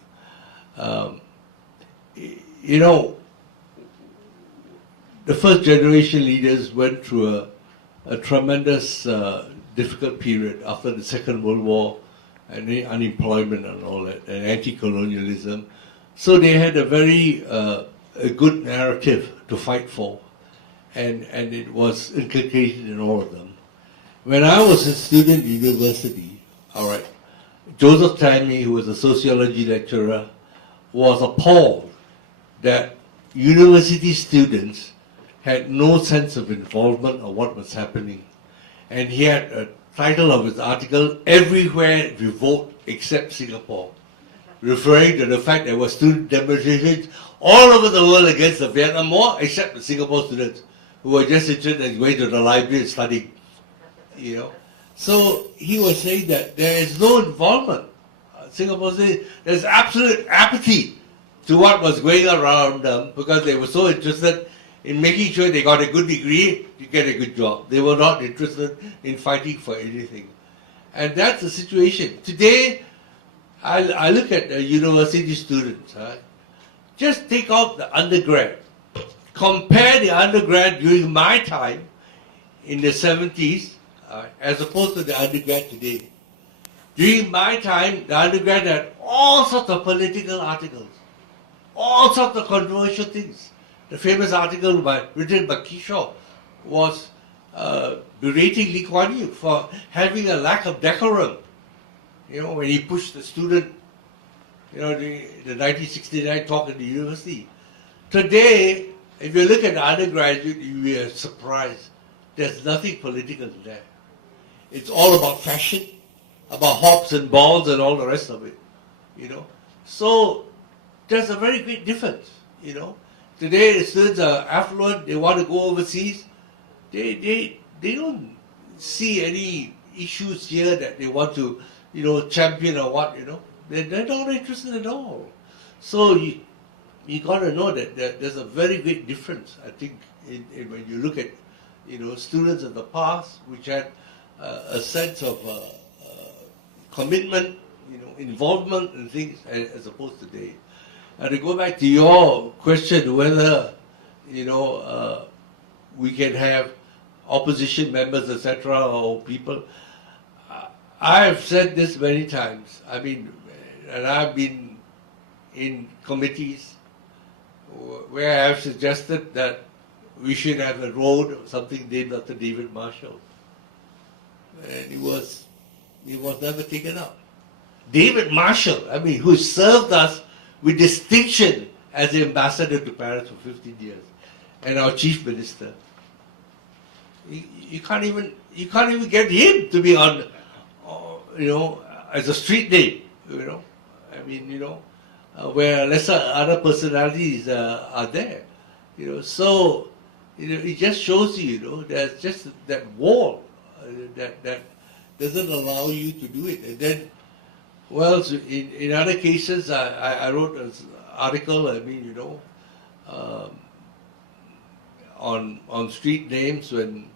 the first generation leaders went through a tremendous difficult period after the Second World War and the unemployment and all that, and anti-colonialism. So they had a very a good narrative to fight for, and it was inculcated in all of them. When I was a student at university, all right, Joseph Tammy, who was a sociology lecturer, was appalled that university students had no sense of involvement of what was happening. And he had a title of his article, "Everywhere We Vote Except Singapore," referring to the fact there were student demonstrations all over the world against the Vietnam War, except the Singapore students who were just interested in going to the library and studying. So he was saying that there is no involvement. Singapore said there's absolute apathy to what was going around them because they were so interested in making sure they got a good degree to get a good job. They were not interested in fighting for anything. And that's the situation. Today, I look at the university students. Just take out the undergrad. Compare the undergrad during my time in the 70s as opposed to the undergrad today. During my time, the undergrad had all sorts of political articles, all sorts of controversial things. The famous article written by Kishore was berating Lee Kuan Yew for having a lack of decorum. When he pushed the student, the 1969 talk at the university. Today, if you look at the undergraduate, you'll be surprised. There's nothing political there. It's all about fashion, about hops and balls and all the rest of it. So there's a very great difference. Today the students are affluent, they want to go overseas. They don't see any issues here that they want to, champion or what, They're not interested at all. So you got to know that there's a very great difference, I think, in when you look at, students of the past, which had a sense of commitment, involvement and things, as opposed to today. And to go back to your question, whether, we can have opposition members, etc., or people, I have said this many times. And I've been in committees where I have suggested that we should have a road or something named after David Marshall. And it was never taken up. David Marshall, who served us with distinction as the ambassador to Paris for 15 years, and our chief minister. You can't even get him to be on, as a street name, where lesser other personalities are there, So, it just shows you, there's just that wall that doesn't allow you to do it. And then, well, so in other cases, I wrote an article, on street names when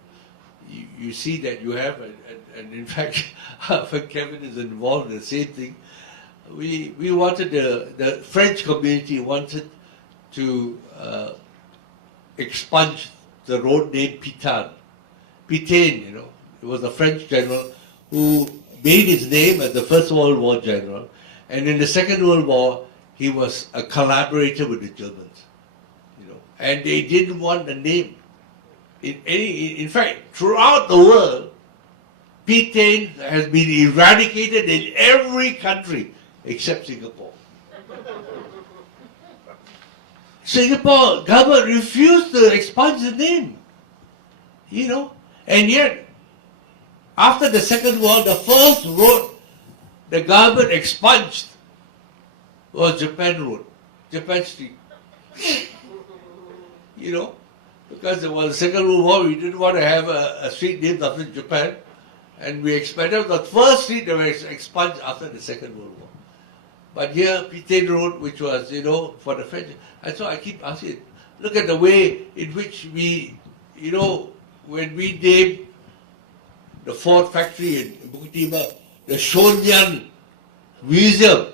you see that you have, and in fact, when Kevin is involved in the same thing, we wanted the French community wanted to expunge the road named Pitain. Pitain, it was a French general who made his name as the First World War general, and in the Second World War he was a collaborator with the Germans, and they didn't want the name. In fact, throughout the world, Betaine has been eradicated in every country except Singapore. Singapore government refused to expunge the name, you know, and yet after the Second World, the first road the government expunged was Japan Road, Japan Street. You know, because there was the Second World War, we didn't want to have a street named after Japan, and we expanded the first street that was expunged after the Second World War. But here, Betaine Road, which was, you know, for the French, and so I keep asking, look at the way in which we, you know, when we named the Ford factory in Bukit Timah, the Shonyan Museum,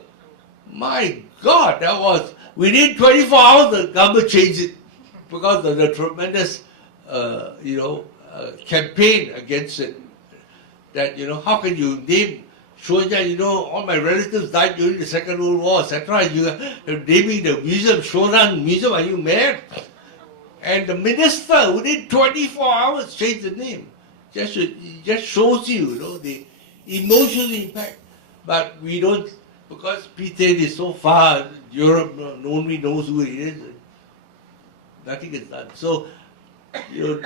my God, that was, within 24 hours the government changed it because of the tremendous, campaign against it. That, you know, how can you name Shonyan, you know, all my relatives died during the Second World War, etc. You are naming the museum, Shonyan Museum, are you mad? And the minister, within 24 hours, changed the name. Just shows you, you know, the emotional impact. But we don't, because Betaine is so far, Europe, no one knows who it is. Nothing is done. So, you know,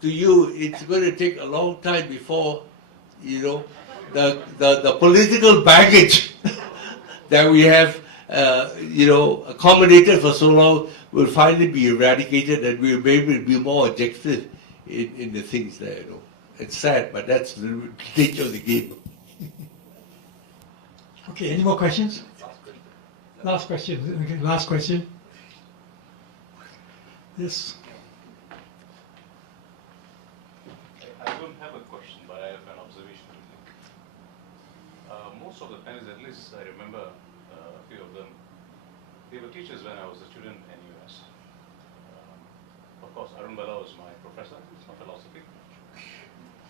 to you, it's going to take a long time before, you know, the political baggage that we have, accommodated for so long will finally be eradicated, and we'll be able to be more objective in the things there, you know. It's sad, but that's the nature of the game. Okay, any more questions? Last question. Okay, last question. Yes. I don't have a question, but I have an observation. Most of the panelists, at least I remember a few of them, they were teachers when I was a student in US. Of course, Arun Bala was my professor of philosophy.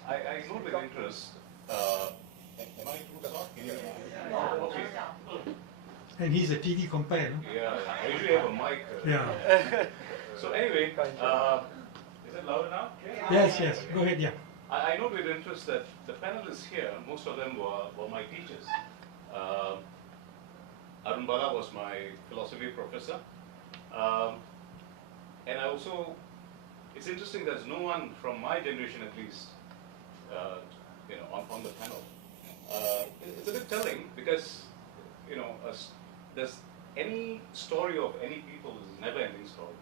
I note with interest. Am I too talking? Okay. And he's a TV compare. No? Yeah, I usually have a mic. Yeah. So anyway, is it louder now? Yes, yes. Go ahead, yeah. I note with interest that the panelists here, most of them were my teachers. Arun Bala was my philosophy professor. And I also, it's interesting there's no one from my generation at least, on the panel. It's a bit telling because, there's any story of any people is a never-ending story.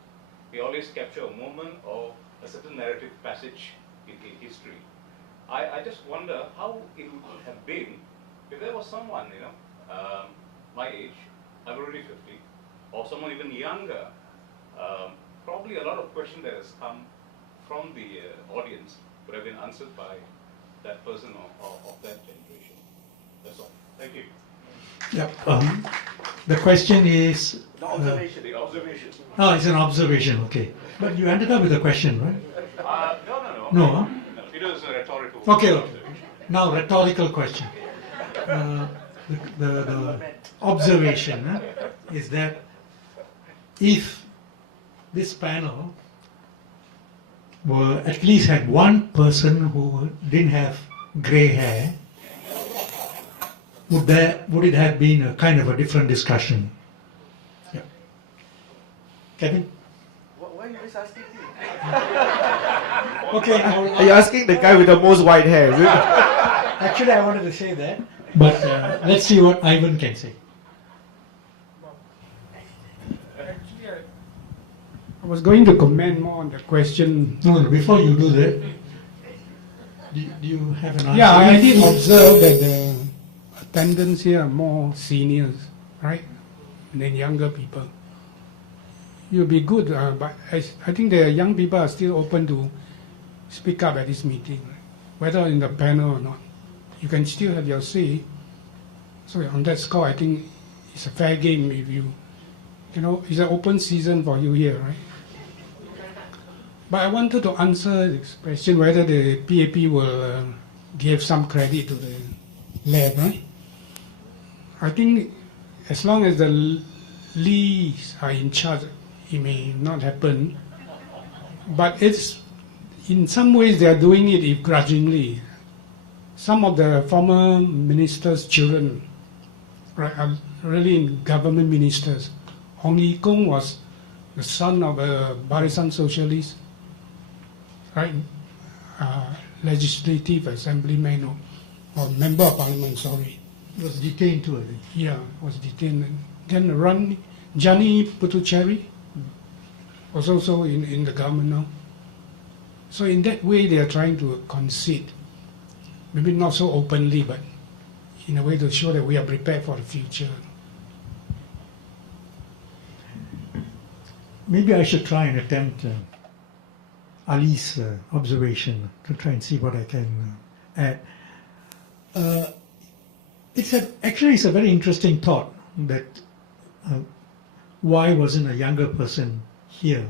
We always capture a moment or a certain narrative passage in history. I just wonder how it would have been if there was someone, my age, I'm already 50, or someone even younger. Probably a lot of questions that has come from the audience would have been answered by that person of that generation. That's all. Thank you. Yeah. The question is. The observation. The observation. Oh, it's an observation. Okay. But you ended up with a question, right? No. No. Huh? No, it was a rhetorical. Okay. Now, rhetorical question. The observation is that if this panel were at least had one person who didn't have grey hair, would it have been a kind of a different discussion? Yeah. Kevin? Why are you just asking me? Okay. Are you asking the guy with the most white hair, is it? Actually, I wanted to say that, but let's see what Ivan can say. Actually, I was going to comment more on the question. No, before you do that, do you have an answer? Yeah, I did observe that the attendants here are more seniors, right, than younger people. It would be good, but I think the young people are still open to speak up at this meeting, whether in the panel or not. You can still have your say. So on that score, I think it's a fair game if it's an open season for you here, right? But I wanted to answer this question whether the PAP will give some credit to the lab, right? I think as long as the Lees are in charge, it may not happen. But it's in some ways they are doing it grudgingly. some of the former ministers' children, right, are really in government ministers. Hong Yi Kong was the son of a Barisan socialist, right? Legislative assemblyman or member of parliament, sorry. Was detained too, I think. Yeah, was detained. Then Gianni Putucherry was also in the government now. So in that way, they are trying to concede, maybe not so openly, but in a way to show that we are prepared for the future. Maybe I should try and attempt Ali's observation to try and see what I can add. It's a very interesting thought that why wasn't a younger person here?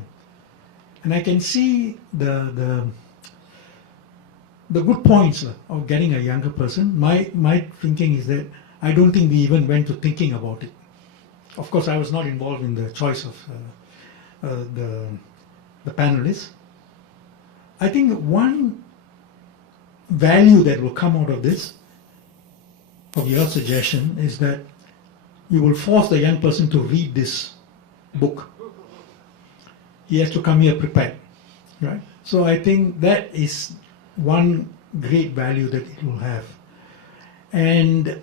And I can see the good points of getting a younger person. My thinking is that I don't think we even went to thinking about it. Of course, I was not involved in the choice of the panelists. I think one value that will come out of this, of your suggestion, is that you will force the young person to read this book. He has to come here prepared, right? So I think that is one great value that it will have. And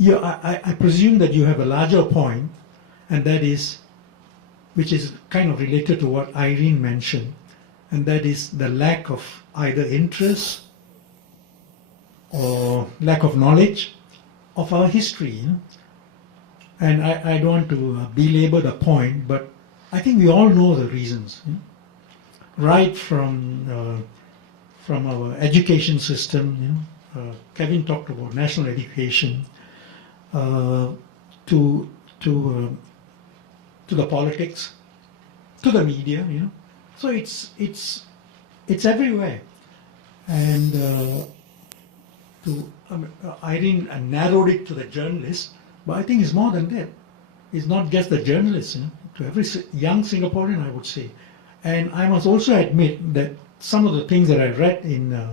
I presume that you have a larger point, and that is, which is kind of related to what Irene mentioned, and that is the lack of either interest or lack of knowledge of our history. You know? And I don't want to belabor the point, but I think we all know the reasons. You know? Right from our education system, you know, Kevin talked about national education, to the politics, to the media, you know. So it's everywhere. And Irene narrowed it to the journalists, but I think it's more than that. It's not just the journalists, you know, to every young Singaporean, I would say. And I must also admit that some of the things that I read in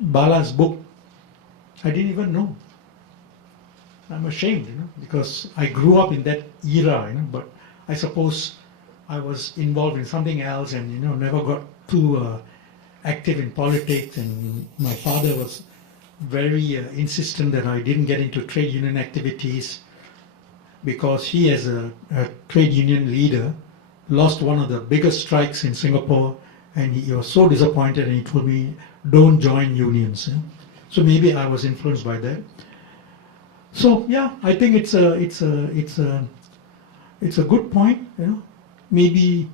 Bala's book, I didn't even know. I'm ashamed, you know, because I grew up in that era, you know, but I suppose I was involved in something else and, you know, never got too active in politics, and my father was very insistent that I didn't get into trade union activities because he, as a trade union leader, lost one of the biggest strikes in Singapore, and he was so disappointed, and he told me, don't join unions. You know? So maybe I was influenced by that. So yeah, I think it's a good point. You know, maybe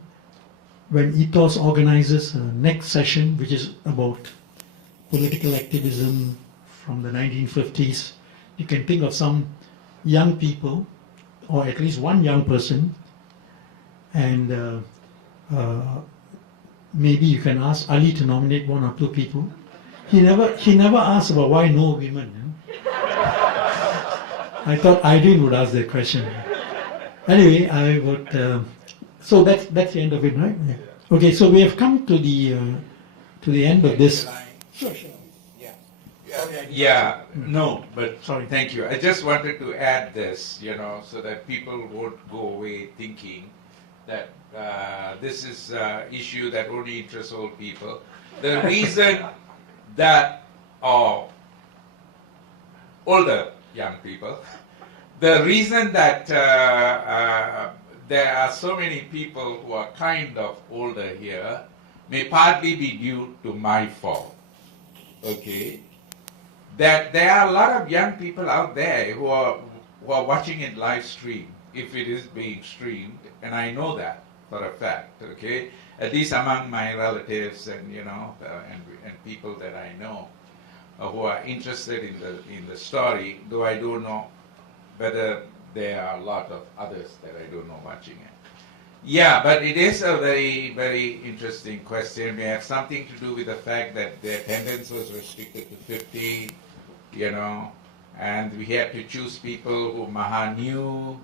when Ethos organizes a next session, which is about political activism from the 1950s, you can think of some young people, or at least one young person, and maybe you can ask Ali to nominate one or two people. He never asked about why no women. You know? I thought Irene would ask that question. Anyway, I would. So that's the end of it, right? Yeah. Okay, so we have come to the end of this. Sure. Yeah, no, but Sorry. thank you. I just wanted to add this, you know, so that people won't go away thinking that this is an issue that only interests old people. The reason that, older young people, the reason that there are so many people who are kind of older here may partly be due to my fault, okay? That there are a lot of young people out there who are watching it live stream, if it is being streamed, and I know that for a fact, okay? At least among my relatives and, you know, and people that I know who are interested in the story, though I don't know whether there are a lot of others that I don't know watching it. Yeah, but it is a very, very interesting question. We have something to do with the fact that the attendance was restricted to 50, you know, and we had to choose people who Maha knew.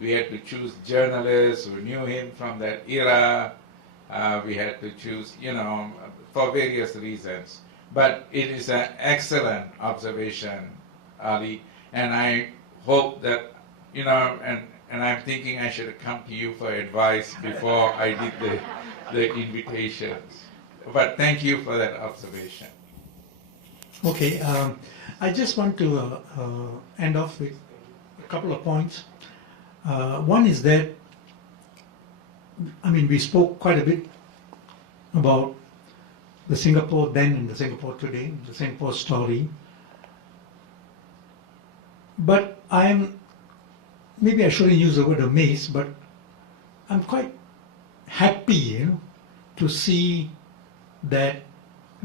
We had to choose journalists who knew him from that era. We had to choose, you know, for various reasons. But it is an excellent observation, Ali, and I hope that, and I'm thinking I should come to you for advice before I did the invitations. But thank you for that observation. Okay, I just want to end off with a couple of points. One is that, we spoke quite a bit about the Singapore then and the Singapore today, the Singapore story. But maybe I shouldn't use the word amazed, but I'm quite happy, to see that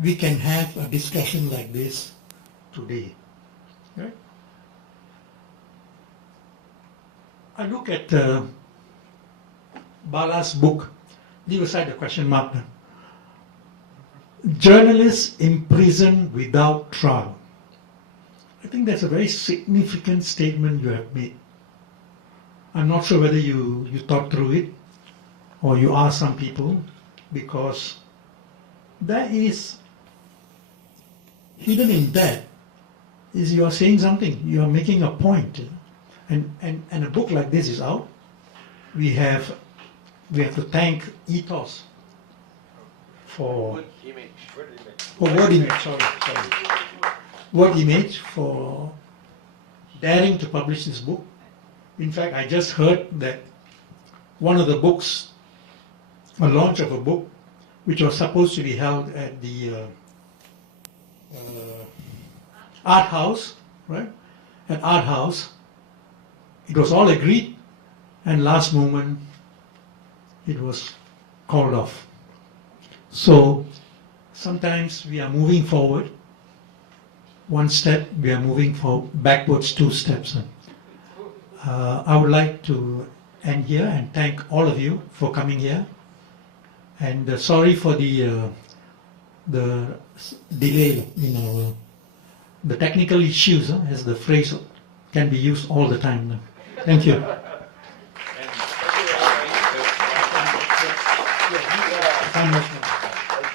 we can have a discussion like this today. Right? I look at Bala's book, leave aside the question mark. Journalists imprisoned without trial. I think that's a very significant statement you have made. I'm not sure whether you thought through it or you asked some people, because that is hidden in that is you are saying something, you are making a point. And a book like this is out. We have to thank Ethos for Word image. Word Image, sorry. Word Image for daring to publish this book. In fact, I just heard that one of the books, a launch of a book, which was supposed to be held at the Art House, right? At Art House, it was all agreed, and last moment it was called off. So sometimes we are moving forward one step, we are moving backwards 2 steps. I would like to end here and thank all of you for coming here. And sorry for the delay, the technical issues, as the phrase can be used all the time. Thank you.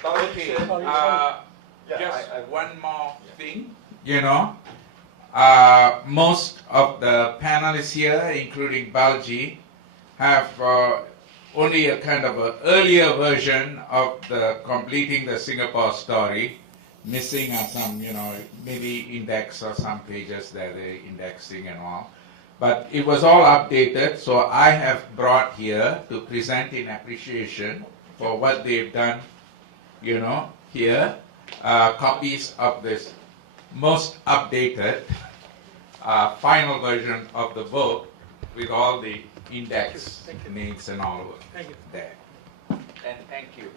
Okay, just one more thing, most of the panelists here, including Balji, have only a kind of an earlier version of the completing the Singapore story, missing some, maybe index or some pages that they're indexing and all. But it was all updated, so I have brought here to present in appreciation for what they've done, here, copies of this most updated final version of the book with all the index names and all of it there. And thank you.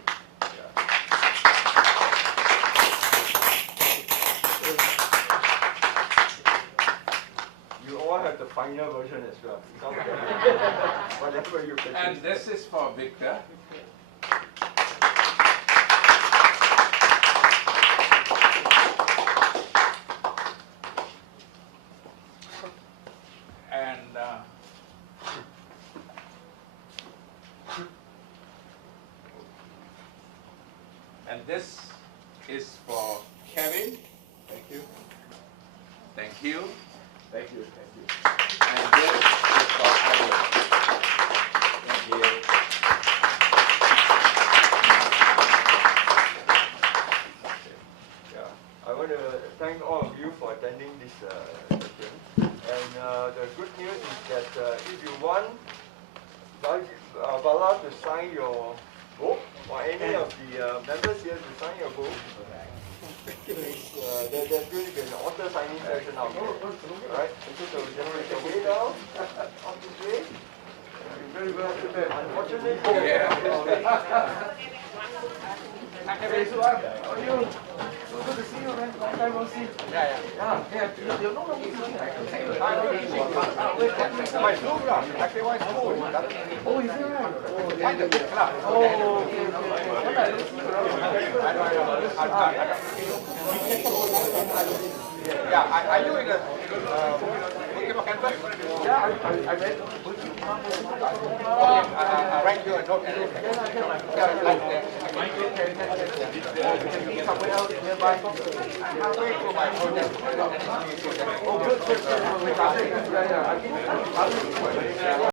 You all have the final version as well. Whatever you can. And this is for Victor. And this is for Kevin. Thank you. Thank you. Thank you. Thank you. And this is for Howard. Thank you. I want to thank all of you for attending this session. And the good news is that if you want Bala to sign your book, or any of the members here to sign your book, there's going to be an author signing session out there. Alright? So you can wait out on this way. Very well prepared. Unfortunately, how are you? So good to see you, man. Long time no see. You're no longer teaching. My school, actually, my school. Oh, is it right? Oh, okay. Yeah, are you in a campus? Yeah, I read. Write you a note. Somewhere else nearby. Halfway to my project. Oh, good.